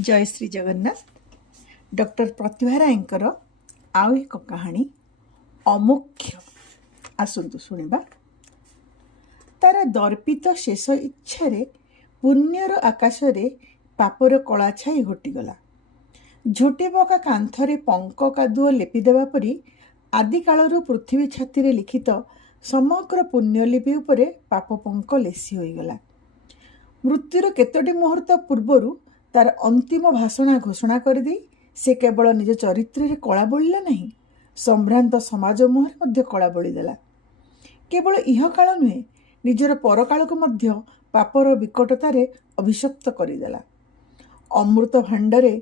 जय श्री जगन्नाथ। डॉक्टर प्रतिभा रायंकर आउ एक कहानी अमुख्य आसतु शुणा। तार दर्पित शेष इच्छा पुण्यर आकाश रे पापर कला छाई घोटीगला। झोटी पका कांथरे पंक कादुओ लेपिदेवा परी आदि कालर पृथ्वी छाती रे लिखित समग्र पुण्यलिपि उपरे पाप पंक लेसी होईगला। मृत्युर केतोटी मुहूर्त पूर्वरु तार अंतिम भाषणा घोषणा करदे से केवल निज चरित्र रे कला बोलिला नहीं, संभ्रांत समाज मुहर मध्य कला बोलीदेला। केवल इह काल नुहे, निजर परकाल को मध्य पापर विकटतारे अभिशप्त करदेला। अमृत भांडरे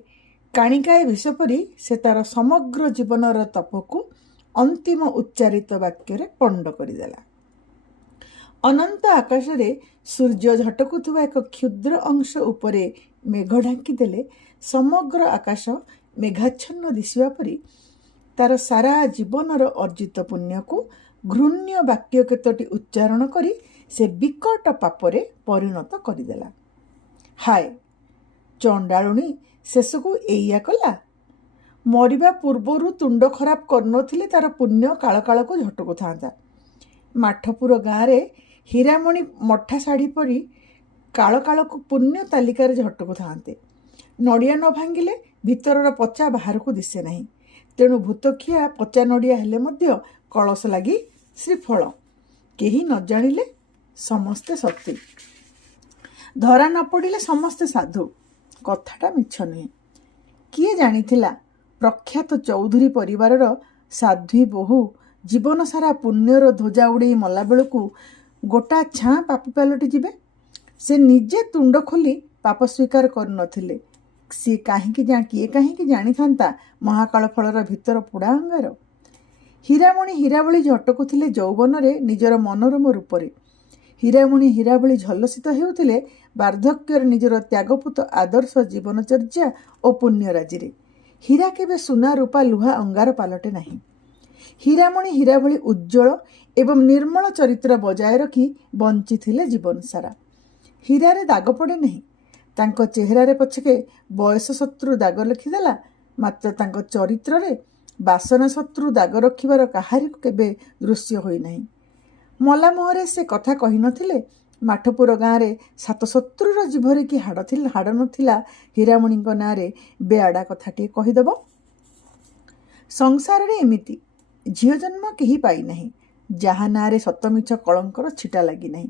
काणिकाए विष परी से तार समग्र जीवनर तपकु अंतिम उच्चारित वाक्य पंड करदेला। अनंत आकाश रे सूर्य झटकुथुवा एक क्षुद्र अंश उपरे मेघ ढांकी देले समग्र आकाश मेघाच्छन्न दिशिबा परी तार सारा जीवनर अर्जित पुण्य को घृण्य वाक्य केतोटी उच्चारण करी से विकट पापरे परिणत करदेला। हाय चंडालुणी शेषकु एइया कला। मरिबा पूर्वरु तुंड खराब करनथिले तार पुण्य काल काल को झटकु थांता। माठपुर गाँव हीरामणि मठा शाढ़ी परी काल काल को पुण्य तालिकार झटकु थांते। नड़िया न भांगिले भितरर पचा बाहर को दिसे नहीं, तेणु भूतखिया पचा नड़िया हेले मध्य कलश लगी श्रीफल। केही न जानिले समस्ते सती, धरा न पड़िले समस्ते साधु। कथाटा मिछ नुहे। किए जानिथिला प्रख्यात चौधुरी परिवारर साध्वी बोहू जीवन सारा पुण्यर ध्वजा उड़े मला बेलू गोटा छाँ पाप पलटि जिबे। से निजे तुंड खोली पाप स्वीकार करनथिले। सी किए कहीं जानी था महाकाल फलर भितर पोड़ा अंगार। हीरामणि हीराभଳି झटकुथिले यौवन रे निजर मनोरम रूपरे। हीरामणि हीराभଳି झलसित हेउथिले वार्धक्यर निजर त्यागपूत आदर्श जीवनचर्या और पुण्यराजी। हीरा केबे सुना रूपा लुहा अंगार पालटे नहीं। हीरामणि हीराभଳି उज्ज्वल एवं निर्मल चरित्र बजाय रखी बंची थिले जीवन सारा। हीरारे दाग पड़े नहीं। तांको चेहरारे पछके बयस शत्रु दाग लिखिदेला, मात्र तांको चरित्र रे बासना शत्रु दाग रखिबार काहारी केबे दृश्य होई नहीं। मला मोहरे से कथा कही नथिले। माठपुर गाँव रे सात शत्रुर जीभरे कि हाड़ नथिला हीरामणि नारे बेआडा कथाटी कहीदेव। संसार रे एमिति झियो जन्म केही पाई नहीं, जहाँ नारे सतमिछ कलंकर छिटा लगी नहीं।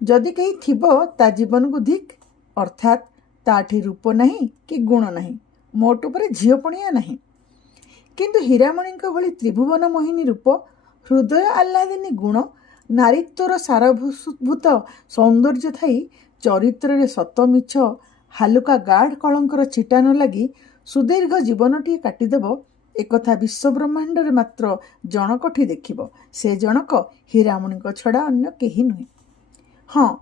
जदि कहीं थिबो ता जीवन को धिक, अर्थात ताठी रूप नहीं कि गुण नहीं, मोट उपरे झियोपणिया नहीं। किंतु हीरामणि भली त्रिभुवन मोहिनी रूप, हृदय आह्लादिनी गुण, नारीत्वर सारभूत सौंदर्य थाई चरित्र रे सतमिछ हालुका गाढ़ कलंकर छिटा न लगी सुदीर्घ जीवनटी काटिदेव। एकथा विश्व ब्रह्मांड रे मात्र जनकठी देखिब, से जनक हीरामणि छड़ा अन्य केही नुहे। हाँ,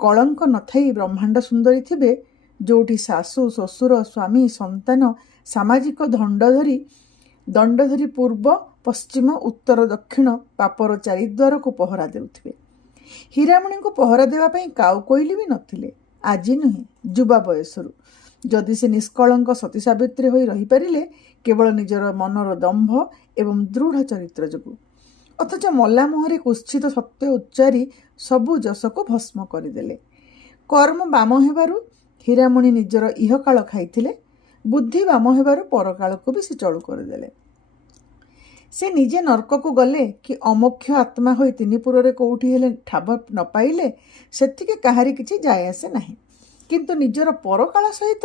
कलंक नथाई ब्रह्मांड सुंदरी थिबे, जोटी शाशु शशुर स्वामी संतान सामाजिक दंड धरी पूर्व पश्चिम उत्तर दक्षिण पापर चारिद्वार को पहरा देउथिबे। हीरामणि को पहरा देवा पई काउ कोइली भी नथिले। आजी नुहे, युवा बयसरु जदि से निष्कलंक सती सावित्री होई रही पारिले केवल निजर मनर दंभ एवं दृढ़ चरित्र जोगु। अथच मला मुहरे कुत्सित सत्य उच्चारी सबु जस को भस्म करदेले। कर्म बाम हेबारु हीरामणि निजर इह काल खाइथिले, बुद्धि बाम हेबारु परकाल को भी से चलु करदेले। से निजे नरक को गले कि अमोक्ष आत्मा होई तिनिपुर रे कोउठी हेले ठाब न पाइले सेतिके काहारी किछि जाय आसे नाही। किंतु निजर परकाल सहित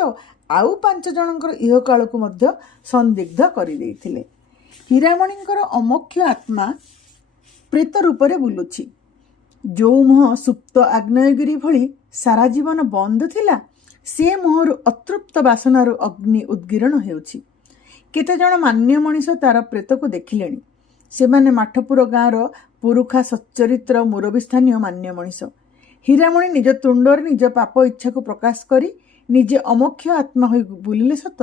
आउ 5 जनकर इह काल को मध्य संदिग्ध करि देइथिले। हीरामणिंकर अमोक्ष आत्मा प्रेत रूपरे बुलुछि। जो मुह सुप्त आग्नेयगिरी भली सारा जीवन बंद थिला, से मुहरु अतृप्त बासनारु अग्नि उद्गीरण हेउछि। केते जण मान्य मनीष तार प्रेत को देखिलेଣି। सेमाने माठपुर गाँवर पुरुखा सच्चरित्र मुरबी स्थानीय मान्य मनीष। हीरामणि निज तुंडर निज पाप इच्छा को प्रकाश करी निजे अमोक्ष आत्मा होई बुलिले सत,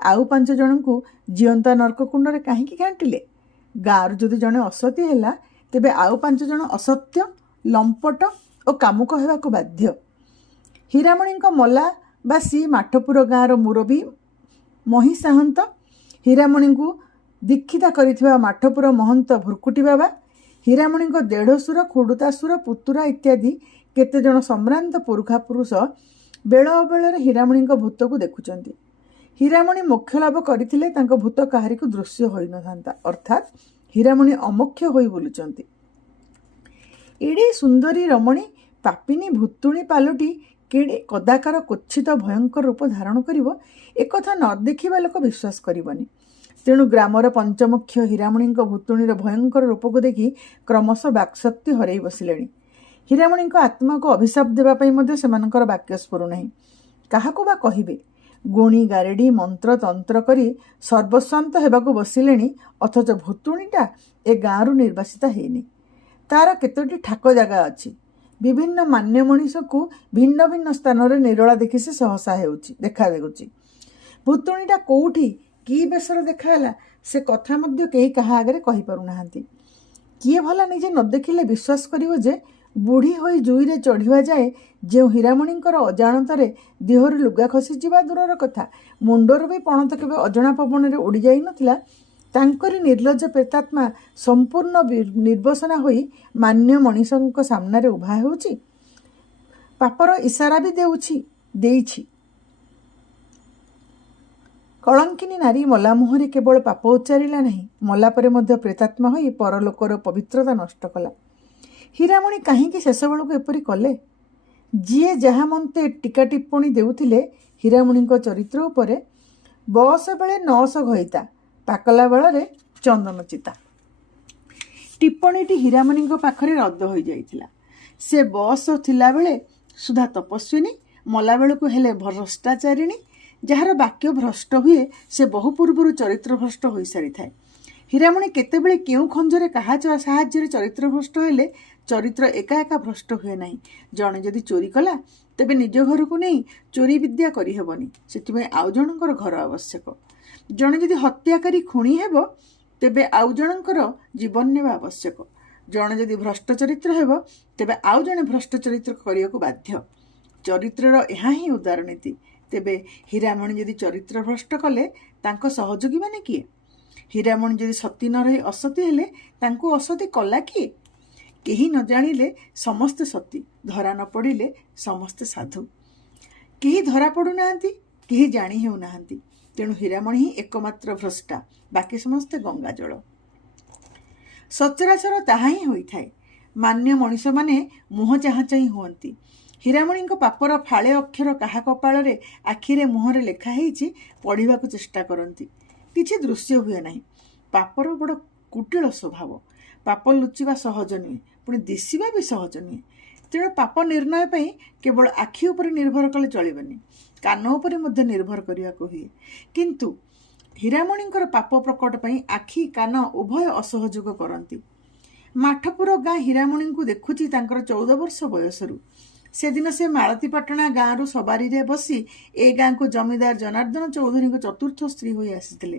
आउ 5 जन को जीवंता नरक कुंडरे काहींकी घांटिले। गाँव जदि जणे असती हैला तेबे आउ 5 जन असत्य लंपट और कामुक हेबाकु बाध्य। हीरामणि मला ବାସି ମାଠପୁର ଗାଁର ମୁରବୀ ମହି ସାହନ୍ତ, ହୀରାମଣିଙ୍କୁ ଦୀକ୍ଷିତା କରିଥିବା ମାଠପୁର ମହନ୍ତ ଭୃକୁଟି ବାବା, ହୀରାମଣିଙ୍କ ଦେଢ଼ଶୁର, ଖୁଡ଼ୁତାଶୁର, ପୁତୁରା ଇତ୍ୟାଦି କେତେଜଣ ସମ୍ଭ୍ରାନ୍ତ ପୁରୁଖା ପୁରୁଷ ବେଳ ଅବେଳରେ ହୀରାମଣିଙ୍କ ଭୂତକୁ ଦେଖୁଛନ୍ତି। ହୀରାମଣି ମୋକ୍ଷ ଲାଭ କରିଥିଲେ ତାଙ୍କ ଭୂତ କାହାରିକୁ ଦୃଶ୍ୟ ହୋଇନଥାନ୍ତା, ଅର୍ଥାତ୍ ହୀରାମଣି ଅମୋକ୍ଷ ହୋଇ ବୁଲୁଛନ୍ତି। ଏଡ଼େ ସୁନ୍ଦରୀ ରମଣୀ ପାପିନୀ ଭୂତୁଣୀ ପାଲଟି କେଡ଼େ କଦାକାର କୋଚ୍ଛିତ ଭୟଙ୍କର ରୂପ ଧାରଣ କରିବ, ଏକଥା ନ ଦେଖିବା ଲୋକ ବିଶ୍ୱାସ କରିବନି। ତେଣୁ ଗ୍ରାମର ପଞ୍ଚମୁଖ୍ୟ ହୀରାମଣିଙ୍କ ଭୂତୁଣୀର ଭୟଙ୍କର ରୂପକୁ ଦେଖି କ୍ରମଶଃ ବାକ୍ଶକ୍ତି ହରାଇ ବସିଲେଣି। ହୀରାମଣିଙ୍କ ଆତ୍ମାକୁ ଅଭିଶାପ ଦେବା ପାଇଁ ମଧ୍ୟ ସେମାନଙ୍କର ବାକ୍ୟ ସ୍ଫୁରୁନାହିଁ। କାହାକୁ ବା କହିବେ? ଗୁଣି ଗାରେଡ଼ି ମନ୍ତ୍ର ତନ୍ତ୍ର କରି ସର୍ବସ୍ୱାନ୍ତ ହେବାକୁ ବସିଲେଣି, ଅଥଚ ଭୂତୁଣୀଟା ଏ ଗାଁରୁ ନିର୍ବାସିତା ହେଇନି। ତାର କେତୋଟି ଠାକ ଜାଗା ଅଛି। ବିଭିନ୍ନ ମାନ୍ୟ ମଣିଷକୁ ଭିନ୍ନ ଭିନ୍ନ ସ୍ଥାନରେ ନିରୋଳା ଦେଖି ସେ ସହସା ଦେଖା ଦେଉଛି। ଭୂତୁଣୀଟା କୋଉଠି କି ବେଶରେ ଦେଖାହେଲା ସେ କଥା ମଧ୍ୟ କେହି କାହା ଆଗରେ କହିପାରୁନାହାନ୍ତି। କିଏ ଭଲା ନିଜେ ନ ଦେଖିଲେ ବିଶ୍ୱାସ କରିବ ଯେ ବୁଢ଼ୀ ହୋଇ ଜୁଇରେ ଚଢ଼ିବା ଯାଏ ଯେଉଁ ହୀରାମଣିଙ୍କର ଅଜାଣତରେ ଦେହରୁ ଲୁଗା ଖସିଯିବା ଦୂରର କଥା, ମୁଣ୍ଡରୁ ବି ପଣତ କେବେ ଅଜଣା ପବନରେ ଉଡ଼ି ଯାଇନଥିଲା, ତାଙ୍କରି ନିର୍ଲଜ୍ଜ ପ୍ରେତାତ୍ମା ସମ୍ପୂର୍ଣ୍ଣ ନିର୍ବସନା ହୋଇ ମାନ୍ୟ ମଣିଷଙ୍କ ସାମ୍ନାରେ ଉଭା ହେଉଛି। ପାପର ଇସାରା ବି ଦେଇଛି। କଳଙ୍କିନୀ ନାରୀ ମଲା ମୁହଁରେ କେବଳ ପାପ ଉଚ୍ଚାରିଲା ନାହିଁ, ମଲା ପରେ ମଧ୍ୟ ପ୍ରେତାତ୍ମା ହୋଇ ପରଲୋକର ପବିତ୍ରତା ନଷ୍ଟ କଲା। ହୀରାମଣି କାହିଁକି ଶେଷବେଳକୁ ଏପରି କଲେ? ଯିଏ ଯାହା ମନ୍ତେ ଟୀକା ଟିପ୍ପଣୀ ଦେଉଥିଲେ ହୀରାମଣିଙ୍କ ଚରିତ୍ର ଉପରେ, ବୟସ ବେଳେ 900 ଘଇତା, ପାକଲା ବେଳରେ ଚନ୍ଦନ ଚିତା। ଟିପ୍ପଣୀଟି ହୀରାମଣିଙ୍କ ପାଖରେ ରଦ୍ଦ ହୋଇଯାଇଥିଲା। ସେ ବୟସ ଥିଲାବେଳେ ସୁଦ୍ଧା ତପସ୍ୱିନୀ, ମଲାବେଳକୁ ହେଲେ ଭ୍ରଷ୍ଟାଚାରିଣୀ। ଯାହାର ବାକ୍ୟ ଭ୍ରଷ୍ଟ ହୁଏ ସେ ବହୁ ପୂର୍ବରୁ ଚରିତ୍ର ଭ୍ରଷ୍ଟ ହୋଇସାରିଥାଏ। ହୀରାମଣି କେତେବେଳେ କେଉଁ ଖଞ୍ଜରେ କାହା ସାହାଯ୍ୟରେ ଚରିତ୍ର ଭ୍ରଷ୍ଟ ହେଲେ ଚରିତ୍ର ଏକା ଏକା ଭ୍ରଷ୍ଟ ହୁଏ ନାହିଁ। ଜଣେ ଯଦି ଚୋରି କଲା ତେବେ ନିଜ ଘରକୁ ନେଇ ଚୋରି ବିଦ୍ୟା କରିହେବନି, ସେଥିପାଇଁ ଆଉ ଜଣଙ୍କର ଘର ଆବଶ୍ୟକ। ଜଣେ ଯଦି ହତ୍ୟାକାରୀ ଖୁଣି ହେବ ତେବେ ଆଉ ଜଣଙ୍କର ଜୀବନ ନେବା ଆବଶ୍ୟକ। ଜଣେ ଯଦି ଭ୍ରଷ୍ଟ ଚରିତ୍ର ହେବ ତେବେ ଆଉ ଜଣେ ଭ୍ରଷ୍ଟ ଚରିତ୍ର କରିବାକୁ ବାଧ୍ୟ। ଚରିତ୍ରର ଏହା ହିଁ ଉଦାରନୀତି। ତେବେ ହୀରାମଣି ଯଦି ଚରିତ୍ର ଭ୍ରଷ୍ଟ କଲେ ତାଙ୍କ ସହଯୋଗୀ ମାନେ କିଏ? ହୀରାମଣି ଯଦି ସତୀ ନ ରହି ଅସତୀ ହେଲେ ତାଙ୍କୁ ଅସତୀ କଲା କିଏ? କେହି ନ ଜାଣିଲେ ସମସ୍ତେ ସତୀ, ଧରା ନ ପଡ଼ିଲେ ସମସ୍ତେ ସାଧୁ। କେହି ଧରା ପଡ଼ୁନାହାନ୍ତି, କେହି ଜାଣି ହେଉନାହାନ୍ତି। ତେଣୁ ହୀରାମଣି ହିଁ ଏକମାତ୍ର ଭ୍ରଷ୍ଟା, ବାକି ସମସ୍ତେ ଗଙ୍ଗାଜଳ। ସଚରାଚର ତାହା ହିଁ ହୋଇଥାଏ। ମାନ୍ୟ ମଣିଷମାନେ ମୁହଁ ଚାହାଁ ଚାହିଁ ହୁଅନ୍ତି। ହୀରାମଣିଙ୍କ ପାପର ଫାଳେ ଅକ୍ଷର କାହା କପାଳରେ, ଆଖିରେ, ମୁହଁରେ ଲେଖା ହେଇଛି ପଢ଼ିବାକୁ ଚେଷ୍ଟା କରନ୍ତି। କିଛି ଦୃଶ୍ୟ ହୁଏ ନାହିଁ। ପାପର ବଡ଼ କୁଟିଳ ସ୍ୱଭାବ। ପାପ ଲୁଚିବା ସହଜ ନୁହେଁ, ପୁଣି ଦିଶିବା ବି ସହଜ ନୁହେଁ। ତେଣୁ ପାପ ନିର୍ଣ୍ଣୟ ପାଇଁ କେବଳ ଆଖି ଉପରେ ନିର୍ଭର କଲେ ଚଳିବନି, କାନ ଉପରେ ମଧ୍ୟ ନିର୍ଭର କରିବାକୁ ହୁଏ। କିନ୍ତୁ ହୀରାମଣିଙ୍କର ପାପ ପ୍ରକଟ ପାଇଁ ଆଖି କାନ ଉଭୟ ଅସହଯୋଗ କରନ୍ତି। ମାଠପୁର ଗାଁ ହୀରାମଣିଙ୍କୁ ଦେଖୁଛି ତାଙ୍କର 14 ବର୍ଷ ବୟସରୁ। ସେଦିନ ସେ ମାଳତୀପାଟଣା ଗାଁରୁ ସବାରିରେ ବସି ଏ ଗାଁକୁ ଜମିଦାର ଜନାର୍ଦ୍ଦନ ଚୌଧୁରୀଙ୍କ ଚତୁର୍ଥ ସ୍ତ୍ରୀ ହୋଇ ଆସିଥିଲେ।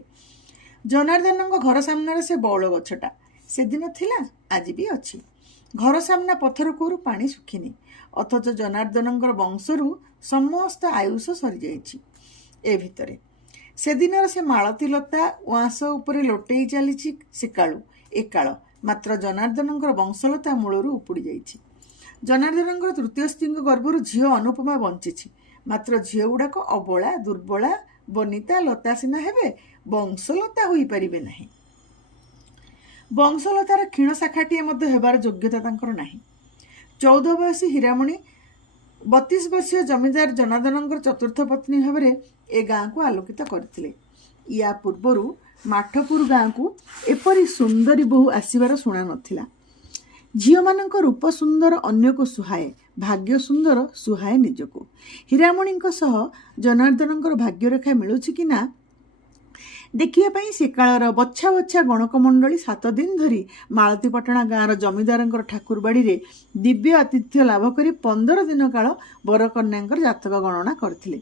ଜନାର୍ଦ୍ଦନଙ୍କ ଘର ସାମ୍ନାରେ ସେ ବଉଳ ଗଛଟା ସେଦିନ ଥିଲା, ଆଜି ବି ଅଛି। ଘର ସାମ୍ନା ପଥର କୂଅରୁ ପାଣି ଶୁଖିନି, ଅଥଚ ଜନାର୍ଦ୍ଦନଙ୍କର ବଂଶରୁ ସମସ୍ତ ଆୟୁଷ ସରିଯାଇଛି ଏ ଭିତରେ। ସେଦିନର ସେ ମାଳତୀ ଲତା ଉଆଁସ ଉପରେ ଲୋଟେଇ ଚାଲିଛି ସେକାଳୁ ଏକାଳ, ମାତ୍ର ଜନାର୍ଦ୍ଦନଙ୍କର ବଂଶଲତା ମୂଳରୁ ଉପୁଡ଼ି ଯାଇଛି। ଜନାର୍ଦ୍ଦନଙ୍କର ତୃତୀୟ ସ୍ତ୍ରୀଙ୍କ ଗର୍ଭରୁ ଝିଅ ଅନୁପମା ବଞ୍ଚିଛି, ମାତ୍ର ଝିଅ ଗୁଡ଼ାକ ଅବଳା ଦୁର୍ବଳା ବନିତା ଲତା ସିନା ହେବେ, ବଂଶଲତା ହୋଇପାରିବେ ନାହିଁ। ବଂଶଲତାର କ୍ଷୀଣ ଶାଖାଟିଏ ମଧ୍ୟ ହେବାର ଯୋଗ୍ୟତା ତାଙ୍କର ନାହିଁ। 14 ବୟସୀ ହୀରାମଣି 32 ବର୍ଷୀୟ ଜମିଦାର ଜନାର୍ଦ୍ଦନଙ୍କର ଚତୁର୍ଥ ପତ୍ନୀ ଭାବରେ ଏ ଗାଁକୁ ଆଲୋକିତ କରିଥିଲେ। ୟା ପୂର୍ବରୁ ମାଠପୁର ଗାଁକୁ ଏପରି ସୁନ୍ଦରୀ ବୋହୂ ଆସିବାର ଶୁଣା ନଥିଲା। ଝିଅମାନଙ୍କ ରୂପ ସୁନ୍ଦର ଅନ୍ୟକୁ ସୁହାଏ, ଭାଗ୍ୟ ସୁନ୍ଦର ସୁହାଏ ନିଜକୁ। ହୀରାମଣିଙ୍କ ସହ ଜନାର୍ଦ୍ଦନଙ୍କର ଭାଗ୍ୟରେଖା ମିଳୁଛି କି ନା ଦେଖିବା ପାଇଁ ସେ କାଳର ବଛା ବଛା ଗଣକ ମଣ୍ଡଳୀ 7 ଦିନ ଧରି ମାଳତୀପାଟଣା ଗାଁର ଜମିଦାରଙ୍କର ଠାକୁର ବାଡ଼ିରେ ଦିବ୍ୟ ଆତିଥ୍ୟ ଲାଭ କରି 15 ଦିନ କାଳ ବରକନ୍ୟାଙ୍କର ଜାତକ ଗଣନା କରିଥିଲେ।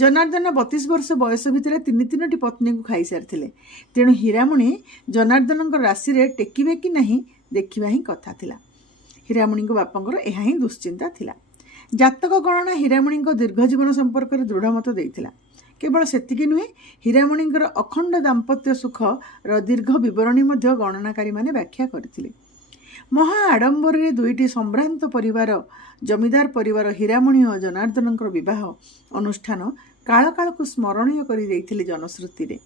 ଜନାର୍ଦ୍ଦନ 32 ବର୍ଷ ବୟସ ଭିତରେ 3 ପତ୍ନୀଙ୍କୁ ଖାଇସାରିଥିଲେ। ତେଣୁ ହୀରାମଣି ଜନାର୍ଦ୍ଦନଙ୍କର ରାଶିରେ ଟେକିବେ କି ନାହିଁ ଦେଖିବା ହିଁ କଥା ଥିଲା। ହୀରାମଣିଙ୍କ ବାପାଙ୍କର ଏହା ହିଁ ଦୁଶ୍ଚିନ୍ତା ଥିଲା। ଜାତକ ଗଣନା ହୀରାମଣିଙ୍କ ଦୀର୍ଘଜୀବନ ସମ୍ପର୍କରେ ଦୃଢ଼ ମତ ଦେଇଥିଲା। କେବଳ ସେତିକି ନୁହେଁ, ହୀରାମଣିଙ୍କର ଅଖଣ୍ଡ ଦାମ୍ପତ୍ୟ ସୁଖର ଦୀର୍ଘ ବିବରଣୀ ମଧ୍ୟ ଗଣନାକାରୀମାନେ ବ୍ୟାଖ୍ୟା କରିଥିଲେ। ମହା ଆଡ଼ମ୍ବରରେ ଦୁଇଟି ସମ୍ଭ୍ରାନ୍ତ ପରିବାର, ଜମିଦାର ପରିବାର ହୀରାମଣି ଓ ଜନାର୍ଦ୍ଦନଙ୍କର ବିବାହ ଅନୁଷ୍ଠାନ କାଳ କାଳକୁ ସ୍ମରଣୀୟ କରି ଦେଇଥିଲେ ଜନଶ୍ରୁତିରେ।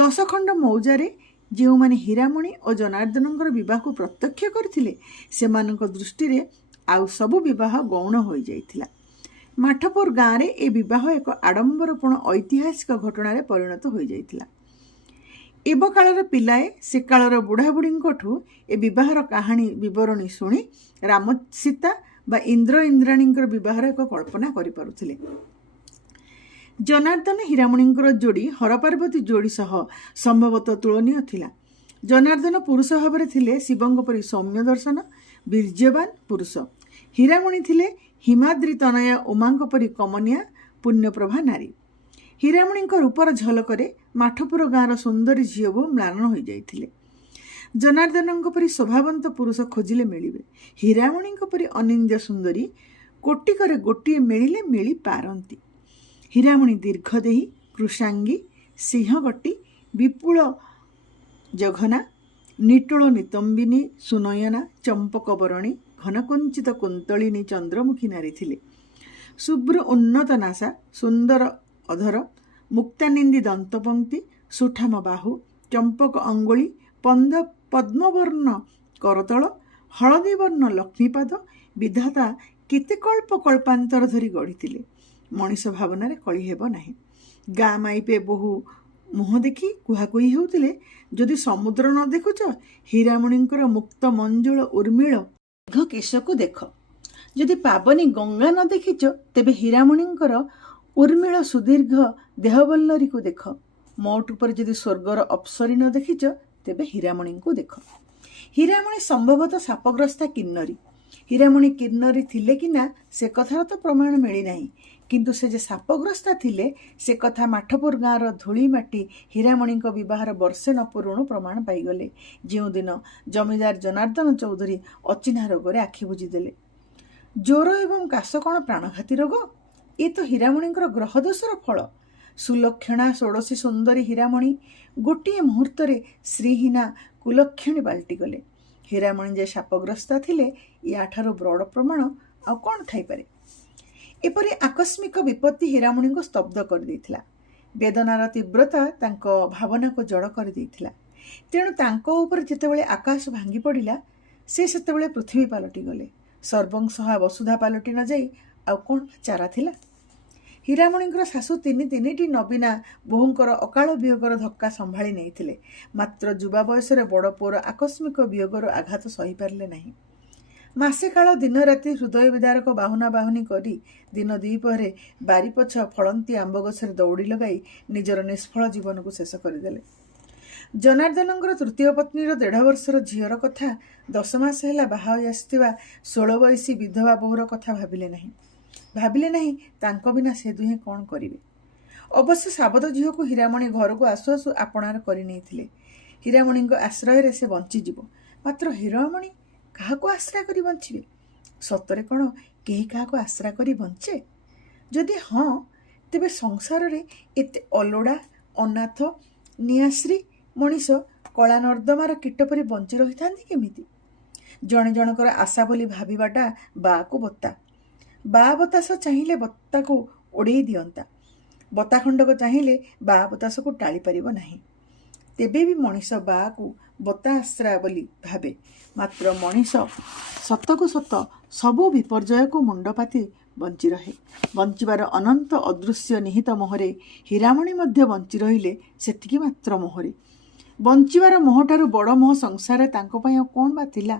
10 ଖଣ୍ଡ ମୌଜାରେ ଯେଉଁମାନେ ହୀରାମଣି ଓ ଜନାର୍ଦ୍ଦନଙ୍କର ବିବାହକୁ ପ୍ରତ୍ୟକ୍ଷ କରିଥିଲେ, ସେମାନଙ୍କ ଦୃଷ୍ଟିରେ ଆଉ ସବୁ ବିବାହ ଗୌଣ ହୋଇଯାଇଥିଲା। ମାଠପୁର ଗାଁରେ ଏ ବିବାହ ଏକ ଆଡ଼ମ୍ବରପୂର୍ଣ୍ଣ ଐତିହାସିକ ଘଟଣାରେ ପରିଣତ ହୋଇଯାଇଥିଲା। ଏବେ କାଳର ପିଲାଏ ସେ କାଳର ବୁଢ଼ାବୁଢ଼ୀଙ୍କଠୁ ଏ ବିବାହର କାହାଣୀ ବିବରଣୀ ଶୁଣି ରାମ ସୀତା ବା ଇନ୍ଦ୍ର ଇନ୍ଦ୍ରାଣୀଙ୍କର ବିବାହର ଏକ କଳ୍ପନା କରିପାରୁଥିଲେ। ଜନାର୍ଦ୍ଦନ ହୀରାମଣିଙ୍କର ଯୋଡ଼ି ହରପାର୍ବତୀ ଯୋଡ଼ି ସହ ସମ୍ଭବତଃ ତୁଳନୀୟ ଥିଲା। ଜନାର୍ଦ୍ଦନ ପୁରୁଷ ଭାବରେ ଥିଲେ ଶିବଙ୍କ ପରି ସୌମ୍ୟ ଦର୍ଶନ, ବୀର୍ଯ୍ୟବାନ ପୁରୁଷ। ହୀରାମଣି ଥିଲେ ହିମାଦ୍ରି ତନୟା ଉମାଙ୍କ ପରି କମନୀୟା ପୁଣ୍ୟପ୍ରଭା ନାରୀ। ହୀରାମଣିଙ୍କ ରୂପର ଝଲକରେ ମାଠପୁର ଗାଁର ସୁନ୍ଦରୀ ଝିଅ ବୋହୂ ମ୍ଳାନ ହୋଇଯାଇଥିଲେ। ଜନାର୍ଦ୍ଦନଙ୍କ ପରି ଶୋଭାବନ୍ତ ପୁରୁଷ ଖୋଜିଲେ ମିଳିବେ। ହୀରାମଣିଙ୍କ ପରି ଅନିନ୍ଦ୍ୟ ସୁନ୍ଦରୀ କୋଟିକରେ ଗୋଟିଏ ମିଳିଲେ ମିଳିପାରନ୍ତି। ହୀରାମଣି ଦୀର୍ଘଦେହୀ, କୃଶାଙ୍ଗୀ, ସିଂହଗଟି, ବିପୁଳ ଜଘନା, ନିଟୋଳ ନିତମ୍ବିନୀ, ସୁନୟନା, ଚମ୍ପକବରଣୀ, ଘନକୁଞ୍ଚିତ କୁନ୍ତଳିନୀ ଚନ୍ଦ୍ରମୁଖୀ ନାରୀ ଥିଲେ। ଶୁଭ୍ର ଉନ୍ନତ ନାସା, ସୁନ୍ଦର ଅଧର, ମୁକ୍ତାନିନ୍ଦୀ ଦନ୍ତପଙ୍କ୍ତି, ସୁଠାମ ବାହୁ, ଚମ୍ପକ ଅଙ୍ଗୁଳି, ପଦ୍ମବର୍ଣ୍ଣ କରତଳ, ହଳଦୀବର୍ଣ୍ଣ ଲକ୍ଷ୍ମୀପାଦ ବିଧାତା କେତେ କଳ୍ପ କଳ୍ପାନ୍ତର ଧରି ଗଢ଼ିଥିଲେ। ମଣିଷ ଭାବନାରେ କଳି ହେବ ନାହିଁ। ଗାଁ ମାଇପେ ବୋହୂ ମୁହଁ ଦେଖି କୁହାକୁହି ହେଉଥିଲେ, ଯଦି ସମୁଦ୍ର ନ ଦେଖୁଛ, ହୀରାମଣିଙ୍କର ମୁକ୍ତ ମଞ୍ଜୁଳ ଉର୍ମିଳ ଦୀର୍ଘ କେଶକୁ ଦେଖ। ଯଦି ପାବନୀ ଗଙ୍ଗା ନ ଦେଖିଛ, ତେବେ ହୀରାମଣିଙ୍କର ଉର୍ମିଳ ସୁଦୀର୍ଘ ଦେହବଲ୍ଲରୀକୁ ଦେଖ। ମୋଟ ଉପରେ ଯଦି ସ୍ୱର୍ଗର ଅପ୍ସରୀ ନ ଦେଖିଛ, ତେବେ ହୀରାମଣିଙ୍କୁ ଦେଖ। ହୀରାମଣି ସମ୍ଭବତଃ ଶାପଗ୍ରସ୍ତା କିନ୍ନରୀ। ହୀରାମଣି କିନ୍ନରୀ ଥିଲେ କି ନା ସେ କଥାର ତ ପ୍ରମାଣ ମିଳିନାହିଁ, କିନ୍ତୁ ସେ ଯେ ଶାପଗ୍ରସ୍ତା ଥିଲେ ସେ କଥା ମାଠପୁର ଗାଁର ଧୂଳି ମାଟି ହୀରାମଣିଙ୍କ ବିବାହର ବର୍ଷେ ନ ପୂର୍ବରୁ ପ୍ରମାଣ ପାଇଗଲେ, ଯେଉଁଦିନ ଜମିଦାର ଜନାର୍ଦ୍ଦନ ଚୌଧୁରୀ ଅଚିହ୍ନା ରୋଗରେ ଆଖି ବୁଜିଦେଲେ। ଜ୍ୱର ଏବଂ କାଶ କ'ଣ ପ୍ରାଣଘାତୀ ରୋଗ? ଏ ତ ହୀରାମଣିଙ୍କର ଗ୍ରହଦୋଷର ଫଳ। ସୁଲକ୍ଷଣା ଷୋଡ଼ଶୀ ସୁନ୍ଦରୀ ହୀରାମଣି ଗୋଟିଏ ମୁହୂର୍ତ୍ତରେ ଶ୍ରୀହୀନା କୁଲକ୍ଷଣୀ ପାଲଟିଗଲେ। ହୀରାମଣି ଯେ ଶାପଗ୍ରସ୍ତା ଥିଲେ, ୟାଠାରୁ ବଡ଼ ପ୍ରମାଣ ଆଉ କ'ଣ ଥାଇପାରେ? ଏପରି ଆକସ୍ମିକ ବିପତ୍ତି ହୀରାମଣିଙ୍କୁ ସ୍ତବ୍ଧ କରିଦେଇଥିଲା। ବେଦନାର ତୀବ୍ରତା ତାଙ୍କ ଭାବନାକୁ ଜଡ଼ କରିଦେଇଥିଲା। ତେଣୁ ତାଙ୍କ ଉପରେ ଯେତେବେଳେ ଆକାଶ ଭାଙ୍ଗି ପଡ଼ିଲା, ସେ ସେତେବେଳେ ପୃଥିବୀ ପାଲଟିଗଲେ। ସର୍ବଂସହା ବସୁଧା ପାଲଟି ନ ଯାଇ ଆଉ କ'ଣ ଚାରା ଥିଲା? ହୀରାମଣିଙ୍କର ଶାଶୁ ତିନିଟି ନବୀନା ବୋହୂଙ୍କର ଅକାଳ ବିୟୋଗର ଧକ୍କା ସମ୍ଭାଳି ନେଇଥିଲେ, ମାତ୍ର ଯୁବା ବୟସରେ ବଡ଼ ପୁଅର ଆକସ୍ମିକ ବିୟୋଗର ଆଘାତ ସହିପାରିଲେ ନାହିଁ। ମାସେ କାଳ ଦିନ ରାତି ହୃଦୟ ବିଦାରକ ବାହୁନା ବାହୁନି କରି ଦିନ ଦ୍ୱିପହରେ ବାରିପଛ ଫଳନ୍ତି ଆମ୍ବ ଗଛରେ ଦୌଡ଼ି ଲଗାଇ ନିଜର ନିଷ୍ଫଳ ଜୀବନକୁ ଶେଷ କରିଦେଲେ। ଜନାର୍ଦ୍ଦନଙ୍କର ତୃତୀୟ ପତ୍ନୀର 1.5 ବର୍ଷର ଝିଅର କଥା, 10 ମାସ ହେଲା ବାହା ହୋଇ ଆସିଥିବା 16 ବୟସୀ ବିଧବା ବୋହୂର କଥା ଭାବିଲେ ନାହିଁ ତାଙ୍କ ବିନା ସେ ଦୁହେଁ କ'ଣ କରିବେ। ଅବଶ୍ୟ ସାବତ ଝିଅକୁ ହୀରାମଣି ଘରକୁ ଆସୁ ଆସୁ ଆପଣାର କରି ନେଇଥିଲେ। ହୀରାମଣିଙ୍କ ଆଶ୍ରୟରେ ସେ ବଞ୍ଚିଯିବ। ମାତ୍ର ହୀରାମଣି କାହାକୁ ଆଶ୍ରା କରି ବଞ୍ଚିବେ? ସତରେ କ'ଣ କେହି କାହାକୁ ଆଶ୍ରା କରି ବଞ୍ଚେ? ଯଦି ହଁ, ତେବେ ସଂସାରରେ ଏତେ ଅଲୋଡ଼ା, ଅନାଥ, ନିଆଶ୍ରୀ ମଣିଷ କଳା ନର୍ଦ୍ଦମାର କୀଟ ପରି ବଞ୍ଚି ରହିଥାନ୍ତି କେମିତି? ଜଣେ ଜଣଙ୍କର ଆଶା ବୋଲି ଭାବିବାଟା ବାଆକୁ ବତା। ବାଆ ବତାସ ଚାହିଁଲେ ବତାକୁ ଓଡ଼େଇ ଦିଅନ୍ତା। ବତା ଖଣ୍ଡକ ଚାହିଁଲେ ବାଆ ବତାସକୁ ଟାଳି ପାରିବ ନାହିଁ। ତେବେ ବି ମଣିଷ ବାଆକୁ ବତା ଆଶ୍ରା ବୋଲି ଭାବେ। ମାତ୍ର ମଣିଷ ସତକୁ ସତ ସବୁ ବିପର୍ଯ୍ୟୟକୁ ମୁଣ୍ଡପାତି ବଞ୍ଚି ରହେ। ବଞ୍ଚିବାର ଅନନ୍ତ ଅଦୃଶ୍ୟ ନିହିତ ମୋହରେ ହୀରାମଣି ମଧ୍ୟ ବଞ୍ଚି ରହିଲେ ସେତିକି ମାତ୍ର ମୋହରେ। ବଞ୍ଚିବାର ମୋହଠାରୁ ବଡ଼ ମୋହ ସଂସାରରେ ତାଙ୍କ ପାଇଁ ଆଉ କ'ଣ ବା ଥିଲା?